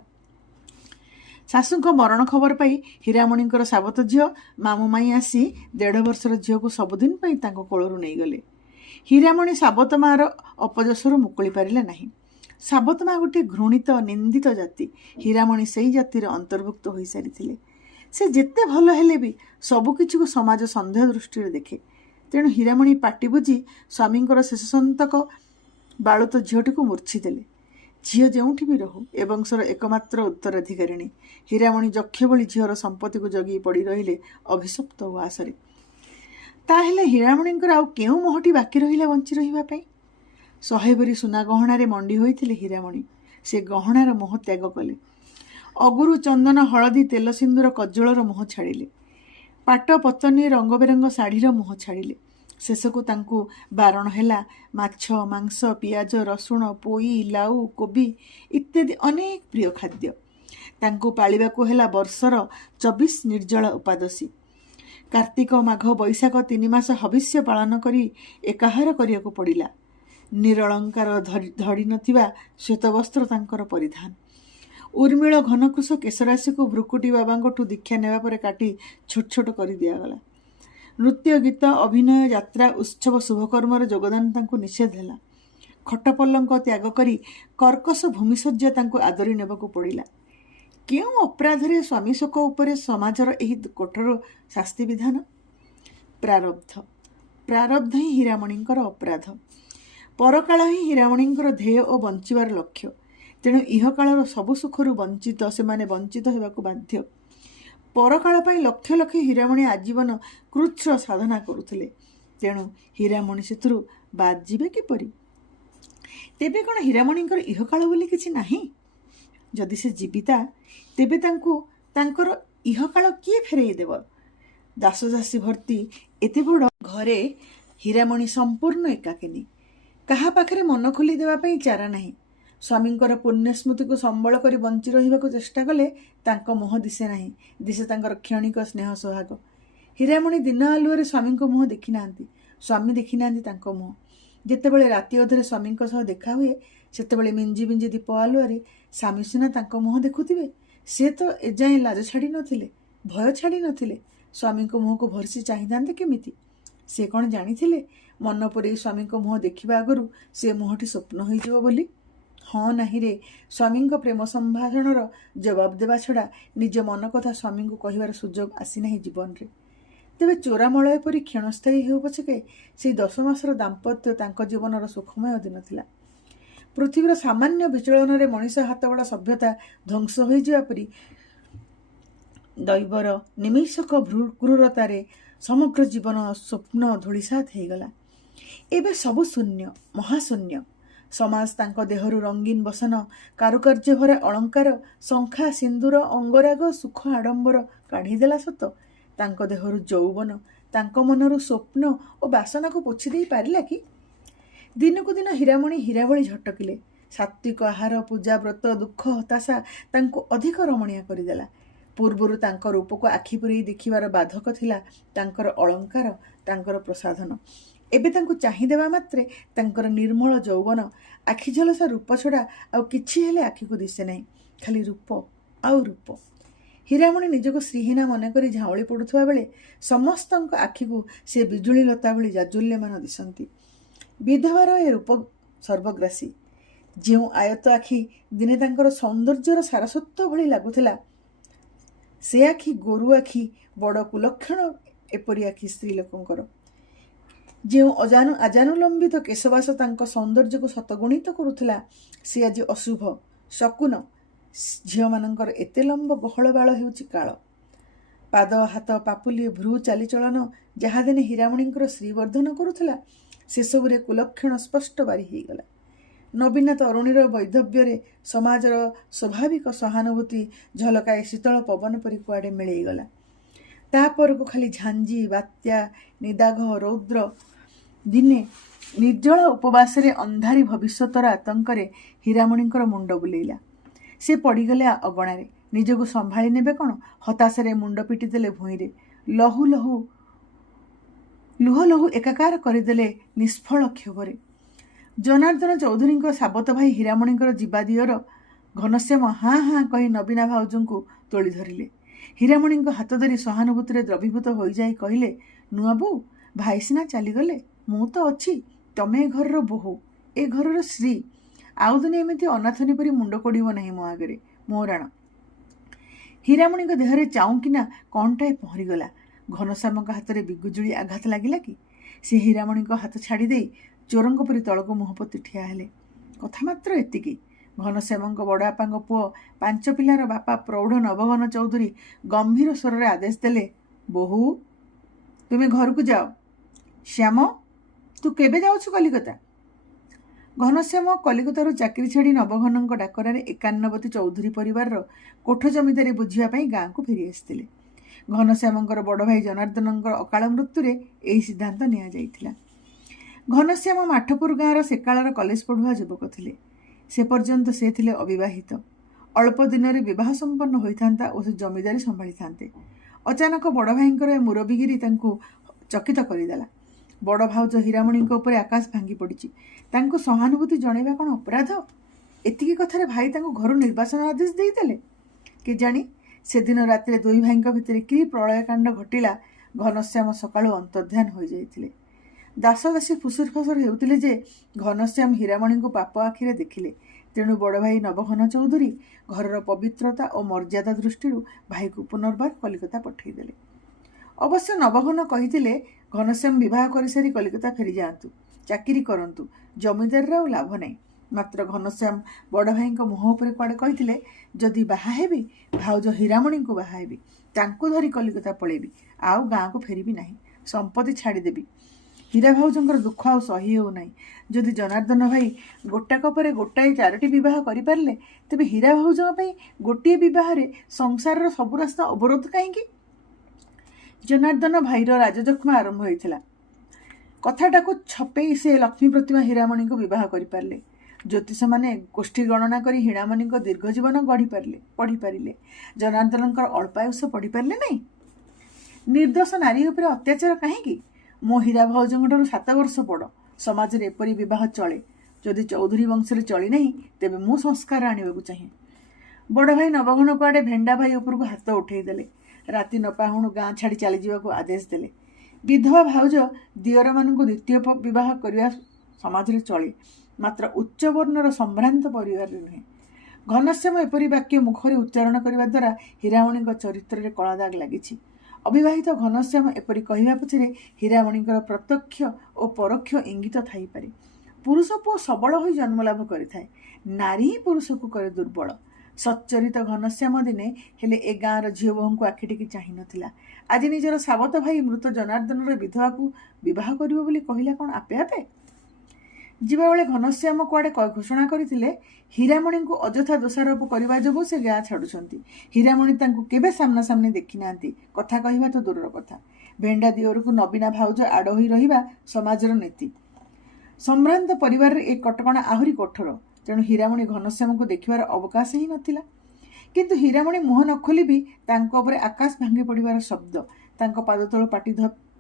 ଶାଶୁଙ୍କ ମରଣ ଖବର ପାଇ ହୀରାମଣିଙ୍କର ସାବତ ଝିଅ ମାମୁଁ ମାଇଁ ଆସି 1.5 ବର୍ଷର ଝିଅକୁ ସବୁଦିନ ପାଇଁ ତାଙ୍କ କୋଳରୁ ନେଇଗଲେ। ହୀରାମଣି ସାବତ ମାଆର ଅପଯଶରୁ ମୁକୁଳି ପାରିଲେ ନାହିଁ। ସାବତ ମା ଗୋଟିଏ ଘୃଣିତ ନିନ୍ଦିତ ଜାତି। ହୀରାମଣି ସେହି ଜାତିର ଅନ୍ତର୍ଭୁକ୍ତ ହୋଇସାରିଥିଲେ। ସେ ଯେତେ ଭଲ ହେଲେ ବି ସବୁକିଛିକୁ ସମାଜ ସନ୍ଦେହ ଦୃଷ୍ଟିରେ ଦେଖେ। ତେଣୁ ହୀରାମଣି ପାଟି ବୁଜି ସ୍ୱାମୀଙ୍କର ଶେଷ ସନ୍ତକ ବାଳୁତ ଝିଅଟିକୁ ମୂର୍ଚ୍ଛି ଦେଲେ। ଝିଅ ଯେଉଁଠି ବି ରହୁ ଏ ବଂଶର ଏକମାତ୍ର ଉତ୍ତରାଧିକାରିଣୀ ହୀରାମଣି ଯକ୍ଷ ଭଳି ଝିଅର ସମ୍ପତ୍ତିକୁ ଜଗି ପଡ଼ି ରହିଲେ ଅଭିଶପ୍ତ ଓ ଆଶରେ। ତାହେଲେ ହୀରାମଣିଙ୍କର ଆଉ କେଉଁ ମୋହଟି ବାକି ରହିଲା ବଞ୍ଚି ରହିବା ପାଇଁ? 100 ଭରି ସୁନା ଗହଣାରେ ମଣ୍ଡି ହୋଇଥିଲେ ହୀରାମଣି। ସେ ଗହଣାର ମୋହ ତ୍ୟାଗ କଲେ। ଅଗୁରୁ ଚନ୍ଦନ ହଳଦୀ ତେଲ ସିନ୍ଦୁର କଜ୍ଜଳର ମୋହ ଛାଡ଼ିଲେ। ପାଟ ପତନି ରଙ୍ଗବେରଙ୍ଗ ଶାଢ଼ୀର ମୋହ ଛାଡ଼ିଲେ। ଶେଷକୁ ତାଙ୍କୁ ବାରଣ ହେଲା ମାଛ ମାଂସ ପିଆଜ ରସୁଣ ପୋଇ ଲାଉ କୋବି ଇତ୍ୟାଦି ଅନେକ ପ୍ରିୟ ଖାଦ୍ୟ। ତାଙ୍କୁ ପାଳିବାକୁ ହେଲା ବର୍ଷର 24 ନିର୍ଜଳ ଉପାଦଶୀ। କାର୍ତ୍ତିକ ମାଘ ବୈଶାଖ 3 ମାସ ହବିଷ୍ୟ ପାଳନ କରି ଏକାହାର କରିବାକୁ ପଡ଼ିଲା। ନିରଳଙ୍କାର ଧଡ଼ି ନଥିବା ଶ୍ୱେତବସ୍ତ୍ର ତାଙ୍କର ପରିଧାନ। ଉର୍ମିଳ ଘନକୃଶ କେଶରାଶିକୁ ଭ୍ରୁକୁଟି ବାବାଙ୍କଠୁ ଦୀକ୍ଷା ନେବା ପରେ କାଟି ଛୋଟ ଛୋଟ କରି ଦିଆଗଲା। ନୃତ୍ୟ ଗୀତ ଅଭିନୟ ଯାତ୍ରା ଉତ୍ସବ ଶୁଭକର୍ମରେ ଯୋଗଦାନ ତାଙ୍କୁ ନିଷେଧ ହେଲା। ଖଟପଲଙ୍କ ତ୍ୟାଗ କରି କର୍କଶ ଭୂମିଶଯ୍ୟା ତାଙ୍କୁ ଆଦରି ନେବାକୁ ପଡ଼ିଲା। କେଉଁ ଅପରାଧରେ ସ୍ୱାମୀ ଶୋକ ଉପରେ ସମାଜର ଏହି କଠୋର ଶାସ୍ତି ବିଧାନ? ପ୍ରାରବ୍ଧ ହିଁ ହୀରାମଣିଙ୍କର ଅପରାଧ। ପରକାଳ ହିଁ ହୀରାମଣିଙ୍କର ଧ୍ୟେୟ ଓ ବଞ୍ଚିବାର ଲକ୍ଷ୍ୟ। ତେଣୁ ଇହକାଳର ସବୁ ସୁଖରୁ ସେମାନେ ବଞ୍ଚିତ ହେବାକୁ ବାଧ୍ୟ। ପରକାଳ ପାଇଁ ଲକ୍ଷ ଲକ୍ଷ ହୀରାମଣି ଆଜୀବନ କୃଚ୍ଛ୍ର ସାଧନା କରୁଥିଲେ। ତେଣୁ ହୀରାମଣି ସେଥିରୁ ବାଦ ଯିବେ କିପରି? ତେବେ କ'ଣ ହୀରାମଣିଙ୍କର ଇହକାଳ ବୋଲି କିଛି ନାହିଁ? ଯଦି ସେ ଜୀବିତା ତେବେ ତାଙ୍କର ଇହକାଳ କିଏ ଫେରାଇ ଦେବ? ଦାସଦାସୀ ଭର୍ତ୍ତି ଏତେ ବଡ଼ ଘରେ ହୀରାମଣି ସମ୍ପୂର୍ଣ୍ଣ ଏକାକିନୀ। କାହା ପାଖରେ ମନ ଖୋଲି ଦେବା ପାଇଁ ଚାରା ନାହିଁ। ସ୍ୱାମୀଙ୍କର ପୁଣ୍ୟ ସ୍ମୃତିକୁ ସମ୍ବଳ କରି ବଞ୍ଚି ରହିବାକୁ ଚେଷ୍ଟା କଲେ ତାଙ୍କ ମୁହଁ ଦିଶେ ନାହିଁ, ଦିଶେ ତାଙ୍କର କ୍ଷଣିକ ସ୍ନେହ ସୋହାଗ। ହୀରାମଣି ଦିନ ଆଲୁଅରେ ସ୍ୱାମୀଙ୍କ ମୁହଁ ଦେଖିନାହାନ୍ତି, ସ୍ୱାମୀ ଦେଖିନାହାନ୍ତି ତାଙ୍କ ମୁହଁ। ଯେତେବେଳେ ରାତି ଅଧରେ ସ୍ୱାମୀଙ୍କ ସହ ଦେଖା ହୁଏ ସେତେବେଳେ ମିଞ୍ଜି ମିଞ୍ଜି ଦୀପ ଆଲୁଅରେ ସ୍ୱାମୀ ସିନା ତାଙ୍କ ମୁହଁ ଦେଖୁଥିବେ। ସେ ତ ଏଯାଏଁ ଲାଜ ଛାଡ଼ି ନଥିଲେ, ଭୟ ଛାଡ଼ି ନଥିଲେ। ସ୍ୱାମୀଙ୍କ ମୁହଁକୁ ଭରସି ଚାହିଁଥାନ୍ତେ କେମିତି? ସେ କ'ଣ ଜାଣିଥିଲେ ମନ ପୂରେଇ ସ୍ୱାମୀଙ୍କ ମୁହଁ ଦେଖିବା ଆଗରୁ ସେ ମୁହଁଟି ସ୍ୱପ୍ନ ହୋଇଯିବ ବୋଲି? ହଁ ନାହିଁରେ ସ୍ୱାମୀଙ୍କ ପ୍ରେମ ସମ୍ଭାଷଣର ଜବାବ ଦେବା ଛଡ଼ା ନିଜ ମନ କଥା ସ୍ୱାମୀଙ୍କୁ କହିବାର ସୁଯୋଗ ଆସିନାହିଁ ଜୀବନରେ। ତେବେ ଚୋରାମଳୟ ପରି କ୍ଷଣସ୍ଥାୟୀ ହେଉ ପଛକେ ସେଇ 10 ମାସର ଦାମ୍ପତ୍ୟ ତାଙ୍କ ଜୀବନର ସୁଖମୟ ଦିନ ଥିଲା। ପୃଥିବୀର ସାମାନ୍ୟ ବିଚଳନରେ ମଣିଷ ହାତଗଢ଼ା ସଭ୍ୟତା ଧ୍ୱଂସ ହୋଇଯିବା ପରି ଦୈବର ନିମିଷକ କ୍ରୂରତାରେ ସମଗ୍ର ଜୀବନ ସ୍ୱପ୍ନ ଧୂଳିସାତ୍ ହେଇଗଲା। ଏବେ ସବୁ ଶୂନ୍ୟ, ମହାଶୂନ୍ୟ। ସମାଜ ତାଙ୍କ ଦେହରୁ ରଙ୍ଗୀନ ବସନ, କାରୁକାର୍ଯ୍ୟ ଭରା ଅଳଙ୍କାର, ଶଙ୍ଖା ସିନ୍ଦୁର ଅଙ୍ଗରାଗ ସୁଖ ଆଡ଼ମ୍ବର କାଢ଼ିଦେଲା ସତ, ତାଙ୍କ ଦେହରୁ ଯୌବନ, ତାଙ୍କ ମନରୁ ସ୍ୱପ୍ନ ଓ ବାସନାକୁ ପୋଛି ଦେଇ ପାରିଲା କି? ଦିନକୁ ଦିନ ହୀରାମଣି ହୀରା ଭଳି ଝଟକିଲେ। ସାତ୍ତ୍ୱିକ ଆହାର, ପୂଜା ବ୍ରତ, ଦୁଃଖ ହତାଶା ତାଙ୍କୁ ଅଧିକ ରମଣୀୟ କରିଦେଲା। ପୂର୍ବରୁ ତାଙ୍କ ରୂପକୁ ଆଖି ପୁରେଇ ଦେଖିବାର ବାଧକ ଥିଲା ତାଙ୍କର ଅଳଙ୍କାର, ତାଙ୍କର ପ୍ରସାଧନ। ଏବେ ତାଙ୍କୁ ଚାହିଁଦେବା ମାତ୍ରେ ତାଙ୍କର ନିର୍ମଳ ଯୌବନ, ଆଖି ଝଲସା ରୂପ ଛଡ଼ା ଆଉ କିଛି ହେଲେ ଆଖିକୁ ଦିଶେ ନାହିଁ, ଖାଲି ରୂପ ଆଉ ରୂପ। ହୀରାମଣି ନିଜକୁ ଶ୍ରୀହୀନା ମନେକରି ଝାଉଁଳି ପଡ଼ୁଥିବା ବେଳେ ସମସ୍ତଙ୍କ ଆଖିକୁ ସେ ବିଜୁଳି ଲତା ଭଳି ଜାଜ୍ୱଲ୍ୟମାନ ଦିଶନ୍ତି। ବିଧବାର ଏ ରୂପ ସର୍ବଗ୍ରାସୀ। ଯେଉଁ ଆୟତ ଆଖି ଦିନେ ତାଙ୍କର ସୌନ୍ଦର୍ଯ୍ୟର ସାରସ୍ୱତ ଭଳି ଲାଗୁଥିଲା, ସେ ଆଖି ଗୋରୁ ଆଖି, ବଡ଼ କୁଲକ୍ଷଣ ଏପରି ଆଖି ସ୍ତ୍ରୀ ଲୋକଙ୍କର। ଯେଉଁ ଆଜାନୁଲମ୍ବିତ କେଶବାସ ତାଙ୍କ ସୌନ୍ଦର୍ଯ୍ୟକୁ ଶତଗୁଣିତ କରୁଥିଲା, ସେ ଆଜି ଅଶୁଭ ଶକୁନ। ଝିଅମାନଙ୍କର ଏତେ ଲମ୍ବ ଗହଳ ବାଳ ହେଉଛି କାଳ। ପାଦ ହାତ ପାପୁଲି ଭ୍ରୁ ଚାଲିଚଳନ ଯାହା ଦିନେ ହୀରାମଣିଙ୍କର ଶ୍ରୀବର୍ଦ୍ଧନ କରୁଥିଲା, ସେସବୁରେ କୁଲକ୍ଷଣ ସ୍ପଷ୍ଟ ବାରି ହେଇଗଲା। ନବୀନା ତରୁଣୀର ବୈଧବ୍ୟରେ ସମାଜର ସ୍ୱାଭାବିକ ସହାନୁଭୂତି ଝଲକାଏ ଶୀତଳ ପବନ ପରି କୁଆଡ଼େ ମିଳେଇଗଲା। ତାପରକୁ ଖାଲି ଝାଞ୍ଜି, ବାତ୍ୟା, ନିଦାଘ, ରୌଦ୍ର। ଦିନେ ନିର୍ଜଳ ଉପବାସରେ ଅନ୍ଧାରୀ ଭବିଷ୍ୟତର ଆତଙ୍କରେ ହୀରାମଣିଙ୍କର ମୁଣ୍ଡ ବୁଲେଇଲା। ସେ ପଡ଼ିଗଲେ ଅଗଣାରେ। ନିଜକୁ ସମ୍ଭାଳି ନେବେ କ'ଣ? ହତାଶାରେ ମୁଣ୍ଡ ପିଟିଦେଲେ ଭୂଇଁରେ। ଲୁହ ଲହୁ ଏକାକାର କରିଦେଲେ ନିଷ୍ଫଳ କ୍ଷୋଭରେ। ଜନାର୍ଦ୍ଦନ ଚୌଧୁରୀଙ୍କ ସାବତ ଭାଇ ହୀରାମଣିଙ୍କର ଯିବା ଦିଅର ଘନଶ୍ୟାମ ହାଁ ହାଁ କହି ନବୀନା ଭାଉଜଙ୍କୁ ତୋଳି ଧରିଲେ। ହୀରାମଣିଙ୍କ ହାତ ଧରି ସହାନୁଭୂତିରେ ଦ୍ରବୀଭୂତ ହୋଇଯାଇ କହିଲେ, ନୂଆ ବୋଉ, ଭାଇ ସିନା ଚାଲିଗଲେ, ମୁଁ ତ ଅଛି। ତମେ ଏ ଘରର ବୋହୂ, ଏ ଘରର ସ୍ତ୍ରୀ। ଆଉ ଦିନେ ଏମିତି ଅନାଥନୀ ପରି ମୁଣ୍ଡ କୋଡ଼ିବ ନାହିଁ ମୋ ଆଗରେ, ମୋ ରାଣ। ହୀରାମଣିଙ୍କ ଦେହରେ ଚାଉଁକିନା କ'ଣଟାଏ ପହଁରିଗଲା। ଘନଶ୍ୟାମଙ୍କ ହାତରେ ବିଗୁଜୁଳି ଆଘାତ ଲାଗିଲା କି? ସେ ହୀରାମଣିଙ୍କ ହାତ ଛାଡ଼ି ଦେଇ ଚୋରଙ୍କ ପରି ତଳକୁ ମୁହଁ ପୋତି ଠିଆ ହେଲେ। କଥା ମାତ୍ର ଏତିକି, ଘନଶ୍ୟାମଙ୍କ ବଡ଼ ବାପାଙ୍କ ପୁଅ 5 ପିଲାର ବାପା ପ୍ରୌଢ଼ ନବଘନ ଚୌଧୁରୀ ଗମ୍ଭୀର ସ୍ୱରରେ ଆଦେଶ ଦେଲେ, ବୋହୂ ତୁମେ ଘରକୁ ଯାଅ। ଶ୍ୟାମ, ତୁ କେବେ ଯାଉଛୁ କଲିକତା? ଘନଶ୍ୟାମ କଲିକତାରୁ ଚାକିରି ଛାଡ଼ି ନବଘନଙ୍କ ଡାକରାରେ 91 ଚୌଧୁରୀ ପରିବାରର କୋଠ ଜମିଦାରୀ ବୁଝିବା ପାଇଁ ଗାଁକୁ ଫେରି ଆସିଥିଲେ। ଘନଶ୍ୟାମଙ୍କର ବଡ଼ ଭାଇ ଜନାର୍ଦ୍ଦନଙ୍କର ଅକାଳ ମୃତ୍ୟୁରେ ଏହି ସିଦ୍ଧାନ୍ତ ନିଆଯାଇଥିଲା। ଘନଶ୍ୟାମ ମାଠପୁର ଗାଁର ସେକାଳର କଲେଜ ପଢ଼ୁଆ ଯୁବକ ଥିଲେ। ସେ ପର୍ଯ୍ୟନ୍ତ ସେ ଥିଲେ ଅବିବାହିତ। ଅଳ୍ପ ଦିନରେ ବିବାହ ସମ୍ପନ୍ନ ହୋଇଥାନ୍ତା ଓ ସେ ଜମିଦାରୀ ସମ୍ଭାଳିଥାନ୍ତେ। ଅଚାନକ ବଡ଼ ଭାଇଙ୍କର ଏ ମୁରବିଗିରି ତାଙ୍କୁ ଚକିତ କରିଦେଲା। ବଡ଼ ଭାଉଜ ହୀରାମଣିଙ୍କ ଉପରେ ଆକାଶ ଭାଙ୍ଗି ପଡ଼ିଛି। ତାଙ୍କୁ ସହାନୁଭୂତି ଜଣାଇବା କ'ଣ ଅପରାଧ? ଏତିକି କଥାରେ ଭାଇ ତାଙ୍କୁ ଘରୁ ନିର୍ବାସନ ଆଦେଶ ଦେଇଦେଲେ। କେଜାଣି ସେଦିନ ରାତିରେ ଦୁଇ ଭାଇଙ୍କ ଭିତରେ କି ପ୍ରଳୟକାଣ୍ଡ ଘଟିଲା। ଘନଶ୍ୟାମ ସକାଳୁ ଅନ୍ତର୍ଧ୍ୟାନ ହୋଇଯାଇଥିଲେ। ଦାସ ଦାସୀ ଫୁସୁର ଫାସୁର ହେଉଥିଲେ ଯେ ଘନଶ୍ୟାମ ହୀରାମଣିଙ୍କୁ ପାପ ଆଖିରେ ଦେଖିଲେ। ତେଣୁ ବଡ଼ ଭାଇ ନବଘନ ଚୌଧୁରୀ ଘରର ପବିତ୍ରତା ଓ ମର୍ଯ୍ୟାଦା ଦୃଷ୍ଟିରୁ ଭାଇକୁ ପୁନର୍ବାର କଲିକତା ପଠାଇଦେଲେ। ଅବଶ୍ୟ ନବଘନ କହିଥିଲେ, ଘନଶ୍ୟାମ ବିବାହ କରିସାରି କଲିକତା ଫେରିଯାଆନ୍ତୁ, ଚାକିରି କରନ୍ତୁ, ଜମିଦାରରେ ଆଉ ଲାଭ ନାହିଁ। ମାତ୍ର ଘନଶ୍ୟାମ ବଡ଼ ଭାଇଙ୍କ ମୁହଁ ଉପରେ କୁଆଡ଼େ କହିଥିଲେ, ଯଦି ବାହା ହେବି ଭାଉଜ ହୀରାମଣିଙ୍କୁ ବାହା ହେବି, ତାଙ୍କୁ ଧରି କଲିକତା ପଳେଇବି, ଆଉ ଗାଁକୁ ଫେରିବି ନାହିଁ, ସମ୍ପତ୍ତି ଛାଡ଼ିଦେବି। ହୀରା ଭାଉଜଙ୍କର ଦୁଃଖ ଆଉ ସହି ହେଉନାହିଁ। ଯଦି ଜନାର୍ଦ୍ଦନ ଭାଇ ଗୋଟାକ ପରେ ଗୋଟାଏ 4ଟି ବିବାହ କରିପାରିଲେ, ତେବେ ହୀରା ଭାଉଜଙ୍କ ପାଇଁ ଗୋଟିଏ ବିବାହରେ ସଂସାରର ସବୁ ରାସ୍ତା ଅବରୋଧ କାହିଁକି? ଜନାର୍ଦ୍ଦନ ଭାଇର ରାଜଯକ୍ଷ୍ମା ଆରମ୍ଭ ହୋଇଥିଲା। କଥାଟାକୁ ଛପେଇ ସେ ଲକ୍ଷ୍ମୀ ପ୍ରତିମା ହୀରାମଣିଙ୍କୁ ବିବାହ କରିପାରିଲେ। ଜ୍ୟୋତିଷମାନେ ଗୋଷ୍ଠୀ ଗଣନା କରି ହୀରାମଣିଙ୍କ ଦୀର୍ଘଜୀବନ ପଢ଼ିପାରିଲେ। ଜନାର୍ଦ୍ଦନଙ୍କର ଅଳ୍ପାୟୁଷ ପଢ଼ିପାରିଲେ ନାହିଁ। ନିର୍ଦ୍ଦୋଷ ନାରୀ ଉପରେ ଅତ୍ୟାଚାର କାହିଁକି? ମୋ ହୀରା ଭାଉଜଙ୍କଠାରୁ 7 ବର୍ଷ ବଡ଼। ସମାଜରେ ଏପରି ବିବାହ ଚଳେ। ଯଦି ଚୌଧୁରୀ ବଂଶରେ ଚଳି ନାହିଁ, ତେବେ ମୁଁ ସଂସ୍କାର ଆଣିବାକୁ ଚାହେଁ। ବଡ଼ ଭାଇ ନବଘନ କୁଆଡ଼େ ଭେଣ୍ଡା ଭାଇ ଉପରକୁ ହାତ ଉଠାଇଦେଲେ। ରାତି ନ ପାହୁଣୁ ଗାଁ ଛାଡ଼ି ଚାଲିଯିବାକୁ ଆଦେଶ ଦେଲେ। ବିଧବା ଭାଉଜ ଦିଅରମାନଙ୍କୁ ଦ୍ୱିତୀୟ ବିବାହ କରିବା ସମାଜରେ ଚଳେ, ମାତ୍ର ଉଚ୍ଚବର୍ଣ୍ଣର ସମ୍ଭ୍ରାନ୍ତ ପରିବାରରେ ନୁହେଁ। ଘନଶ୍ୟାମ ଏପରି ବାକ୍ୟ ମୁଖରେ ଉଚ୍ଚାରଣ କରିବା ଦ୍ୱାରା ହୀରାମଣିଙ୍କ ଚରିତ୍ରରେ କଳାଦାଗ ଲାଗିଛି। ଅବିବାହିତ ଘନଶ୍ୟାମ ଏପରି କହିବା ପଛରେ ହୀରାମଣିଙ୍କର ପ୍ରତ୍ୟକ୍ଷ ଓ ପରୋକ୍ଷ ଇଙ୍ଗିତ ଥାଇପାରେ। ପୁରୁଷ ପୁଅ ସବଳ ହୋଇ ଜନ୍ମଲାଭ କରିଥାଏ, ନାରୀ ହିଁ ପୁରୁଷକୁ କରେ ଦୁର୍ବଳ। ସଚ୍ଚରିତ ଘନଶ୍ୟାମ ଦିନେ ହେଲେ ଏ ଗାଁର ଝିଅ ବୋହୂଙ୍କୁ ଆଖିଟିକି ଚାହିଁ ନଥିଲା। ଆଜି ନିଜର ସାବତ ଭାଇ ମୃତ ଜନାର୍ଦ୍ଦନର ବିଧବାକୁ ବିବାହ କରିବ ବୋଲି କହିଲା କ'ଣ ଆପେ ଆପେ? ଯିବାବେଳେ ଘନଶ୍ୟାମ କୁଆଡ଼େ ଘୋଷଣା କରିଥିଲେ, ହୀରାମଣିଙ୍କୁ ଅଯଥା ଦୋଷାରୋପ କରିବା ଯୋଗୁଁ ସେ ଗାଁ ଛାଡ଼ୁଛନ୍ତି। ହୀରାମଣି ତାଙ୍କୁ କେବେ ସାମ୍ନାସାମ୍ନି ଦେଖିନାହାନ୍ତି। କଥା କହିବା ତ ଦୂରର କଥା। ଭେଣ୍ଡା ଦିଅରକୁ ନବୀନା ଭାଉଜ ଆଡ଼ ହୋଇ ରହିବା ସମାଜର ନୀତି। ସମ୍ଭ୍ରାନ୍ତ ପରିବାରରେ ଏ କଟକଣା ଆହୁରି କଠୋର। ତେଣୁ ହୀରାମଣି ଘନଶ୍ୟାମଙ୍କୁ ଦେଖିବାର ଅବକାଶ ହିଁ ନଥିଲା। କିନ୍ତୁ ହୀରାମଣି ମୁହଁ ନ ଖୋଲି ବି ତାଙ୍କ ଉପରେ ଆକାଶ ଭାଙ୍ଗି ପଡ଼ିବାର ଶବ୍ଦ, ତାଙ୍କ ପାଦତଳ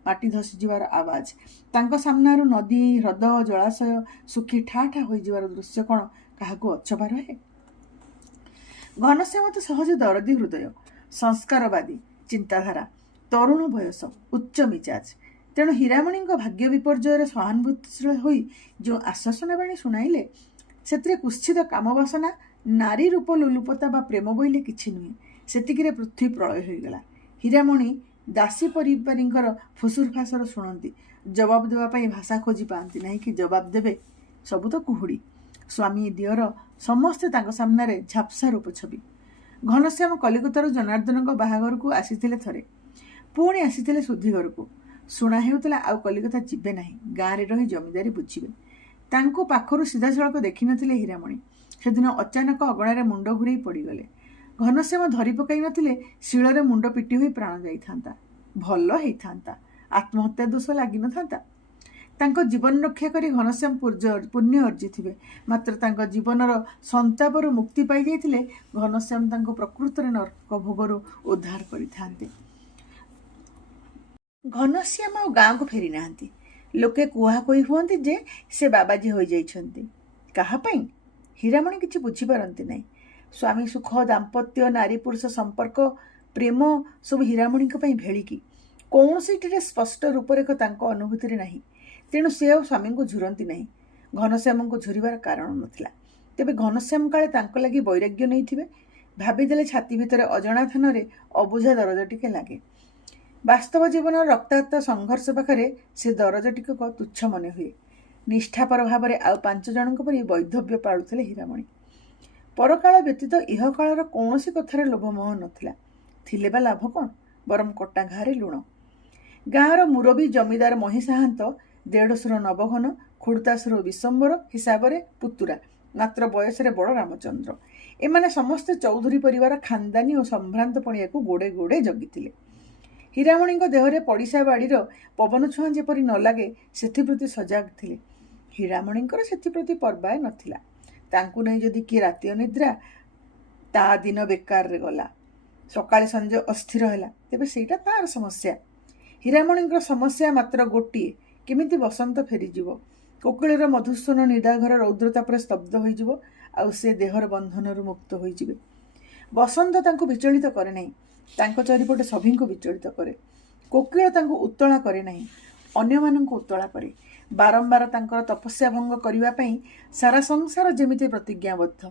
ମାଟି ଧସିଯିବାର ଆବାଜ, ତାଙ୍କ ସାମ୍ନାରୁ ନଦୀ, ହ୍ରଦ, ଜଳାଶୟ ଶୁଖି ଠା ଠା ହୋଇଯିବାର ଦୃଶ୍ୟ କ'ଣ କାହାକୁ ଅଚବା ରହେ? ଘନଶ୍ୟାମ ତ ସହଜ ଦରଦୀ ହୃଦୟ, ସଂସ୍କାରବାଦୀ ଚିନ୍ତାଧାରା, ତରୁଣ ବୟସ, ଉଚ୍ଚ ମିଜାଜ। ତେଣୁ ହୀରାମଣିଙ୍କ ଭାଗ୍ୟ ବିପର୍ଯ୍ୟୟରେ ସହାନୁଭୂତିଶୀଳ ହୋଇ ଯେଉଁ ଆଶ୍ୱାସନା ବାଣୀ ଶୁଣାଇଲେ, ସେଥିରେ କୁତ୍ସିତ କାମବାସନା, ନାରୀ ରୂପ ଲୋଲୁପତା ବା ପ୍ରେମ ବୋଇଲେ କିଛି ନୁହେଁ। ସେତିକିରେ ପୃଥ୍ୱୀ ପ୍ରଳୟ ହୋଇଗଲା। ହୀରାମଣି ଦାସୀ ପରିବାରୀଙ୍କର ଫୁସୁର ଫାସର ଶୁଣନ୍ତି, ଜବାବ ଦେବା ପାଇଁ ଭାଷା ଖୋଜି ପାଆନ୍ତି ନାହିଁ କି ଜବାବ ଦେବେ? ସବୁ ତ କୁହୁଡ଼ି। ସ୍ୱାମୀ, ଦିଅର ସମସ୍ତେ ତାଙ୍କ ସାମ୍ନାରେ ଝାପ୍ସା ରୂପ ଛବି। ଘନଶ୍ୟାମ କଲିକତାରୁ ଜନାର୍ଦ୍ଦନଙ୍କ ବାହାଘରକୁ ଆସିଥିଲେ ଥରେ, ପୁଣି ଆସିଥିଲେ ସୁଧି ଘରକୁ। ଶୁଣା ହେଉଥିଲା ଆଉ କଲିକତା ଯିବେ ନାହିଁ, ଗାଁରେ ରହି ଜମିଦାରୀ ବୁଝିବେ। ତାଙ୍କୁ ପାଖରୁ ସିଧାସଳଖ ଦେଖିନଥିଲେ ହୀରାମଣି। ସେଦିନ ଅଚାନକ ଅଗଣାରେ ମୁଣ୍ଡ ଘୁରେଇ ପଡ଼ିଗଲେ। ଘନଶ୍ୟାମ ଧରି ପକାଇ ନଥିଲେ, ଶିଳରେ ମୁଣ୍ଡ ପିଟି ହୋଇ ପ୍ରାଣ ଯାଇଥାନ୍ତା। ଭଲ ହେଇଥାନ୍ତା, ଆତ୍ମହତ୍ୟା ଦୋଷ ଲାଗିନଥାନ୍ତା। ତାଙ୍କ ଜୀବନ ରକ୍ଷା କରି ଘନଶ୍ୟାମ ପୁଣ୍ୟ ଅର୍ଜିଥିବେ। ମାତ୍ର ତାଙ୍କ ଜୀବନର ସନ୍ତାପରୁ ମୁକ୍ତି ପାଇଯାଇଥିଲେ ଘନଶ୍ୟାମ ତାଙ୍କୁ ପ୍ରକୃତରେ ନରକ ଭୋଗରୁ ଉଦ୍ଧାର କରିଥାନ୍ତେ। ଘନଶ୍ୟାମ ଆଉ ଗାଁକୁ ଫେରି ନାହାନ୍ତି। ଲୋକେ କୁହାକୁହି ହୁଅନ୍ତି ଯେ ସେ ବାବାଜୀ ହୋଇଯାଇଛନ୍ତି। କାହା ପାଇଁ? ହୀରାମଣି କିଛି ବୁଝିପାରନ୍ତି ନାହିଁ। ସ୍ୱାମୀ ସୁଖ, ଦାମ୍ପତ୍ୟ, ନାରୀ ପୁରୁଷ ସମ୍ପର୍କ, ପ୍ରେମ ସବୁ ହୀରାମଣିଙ୍କ ପାଇଁ ଭେଳିକି। କୌଣସିଟିରେ ସ୍ପଷ୍ଟ ରୂପରେଖ ତାଙ୍କ ଅନୁଭୂତିରେ ନାହିଁ। ତେଣୁ ସେ ଆଉ ସ୍ୱାମୀଙ୍କୁ ଝୁରନ୍ତି ନାହିଁ। ଘନଶ୍ୟାମଙ୍କୁ ଝୁରିବାର କାରଣ ନଥିଲା। ତେବେ ଘନଶ୍ୟାମ କାଳେ ତାଙ୍କ ଲାଗି ବୈରାଗ୍ୟ ନେଇଥିବେ। ଭାବିଦେଲେ ଛାତି ଭିତରେ ଅଜଣାଥାନରେ ଅବୁଝା ଦରଜ ଟିକେ ଲାଗେ। ବାସ୍ତବ ଜୀବନର ରକ୍ତାକ୍ତ ସଂଘର୍ଷ ପାଖରେ ସେ ଦରଜ ଟିକକ ତୁଚ୍ଛ ମନେ ହୁଏ। ନିଷ୍ଠାପର ଭାବରେ ଆଉ 5 ଜଣଙ୍କ ପରି ବୈଧବ୍ୟ ପାଳୁଥିଲେ ହୀରାମଣି। ପରକାଳ ବ୍ୟତୀତ ଇହକାଳର କୌଣସି କଥାରେ ଲୋଭମୋହ ନଥିଲା। ଥିଲେ ବା ଲାଭ କ'ଣ, ବରଂ କଟା ଘାରେ ଲୁଣ। ଗାଁର ମୁରବୀ ଜମିଦାର ମହି ସାହାନ୍ତ, ଦେଢ଼ଶୁର ନବଘନ, ଖୁଡ଼ତାଶୁର ବିଶ୍ୱମ୍ବର ହିସାବରେ ପୁତୁରା, ମାତ୍ର ବୟସରେ ବଡ଼ ରାମଚନ୍ଦ୍ର, ଏମାନେ ସମସ୍ତେ ଚୌଧୁରୀ ପରିବାର ଖାନଦାନୀ ଓ ସମ୍ଭ୍ରାନ୍ତ ପଣିଆକୁ ଗୋଡ଼େ ଗୋଡ଼େ ଜଗିଥିଲେ। ହୀରାମଣିଙ୍କ ଦେହରେ ପଡ଼ିଶା ବାଡ଼ିର ପବନ ଛୁଆଁ ଯେପରି ନ ଲାଗେ ସେଥିପ୍ରତି ସଜାଗ ଥିଲେ। ହୀରାମଣିଙ୍କର ସେଥିପ୍ରତି ପର୍ବାୟ ନଥିଲା। ତାଙ୍କୁ ନେଇ ଯଦି କିଏ ରାତି ଅନିଦ୍ରା, ତା ଦିନ ବେକାରରେ ଗଲା। ସକାଳେ ସଞ୍ଜ ଅସ୍ଥିର ହେଲା, ତେବେ ସେଇଟା ତାର ସମସ୍ୟା। ହୀରାମଣିଙ୍କର ସମସ୍ୟା ମାତ୍ର ଗୋଟିଏ, କେମିତି ବସନ୍ତ ଫେରିଯିବ, କୋକିଳର ମଧୁସ୍ୱନ ନିଦାଘର ରୌଦ୍ରତା ପରେ ସ୍ତବ୍ଧ ହୋଇଯିବ, ଆଉ ସେ ଦେହର ବନ୍ଧନରୁ ମୁକ୍ତ ହୋଇଯିବେ। ବସନ୍ତ ତାଙ୍କୁ ବିଚଳିତ କରେ ନାହିଁ, ତାଙ୍କ ଚାରିପଟେ ସଭିଙ୍କୁ ବିଚଳିତ କରେ। କୋକିଳ ତାଙ୍କୁ ଉତ୍ତଳା କରେ ନାହିଁ, ଅନ୍ୟମାନଙ୍କୁ ଉତ୍ତଳା କରେ। ବାରମ୍ବାର ତାଙ୍କର ତପସ୍ୟା ଭଙ୍ଗ କରିବା ପାଇଁ ସାରା ସଂସାର ଯେମିତି ପ୍ରତିଜ୍ଞାବଦ୍ଧ।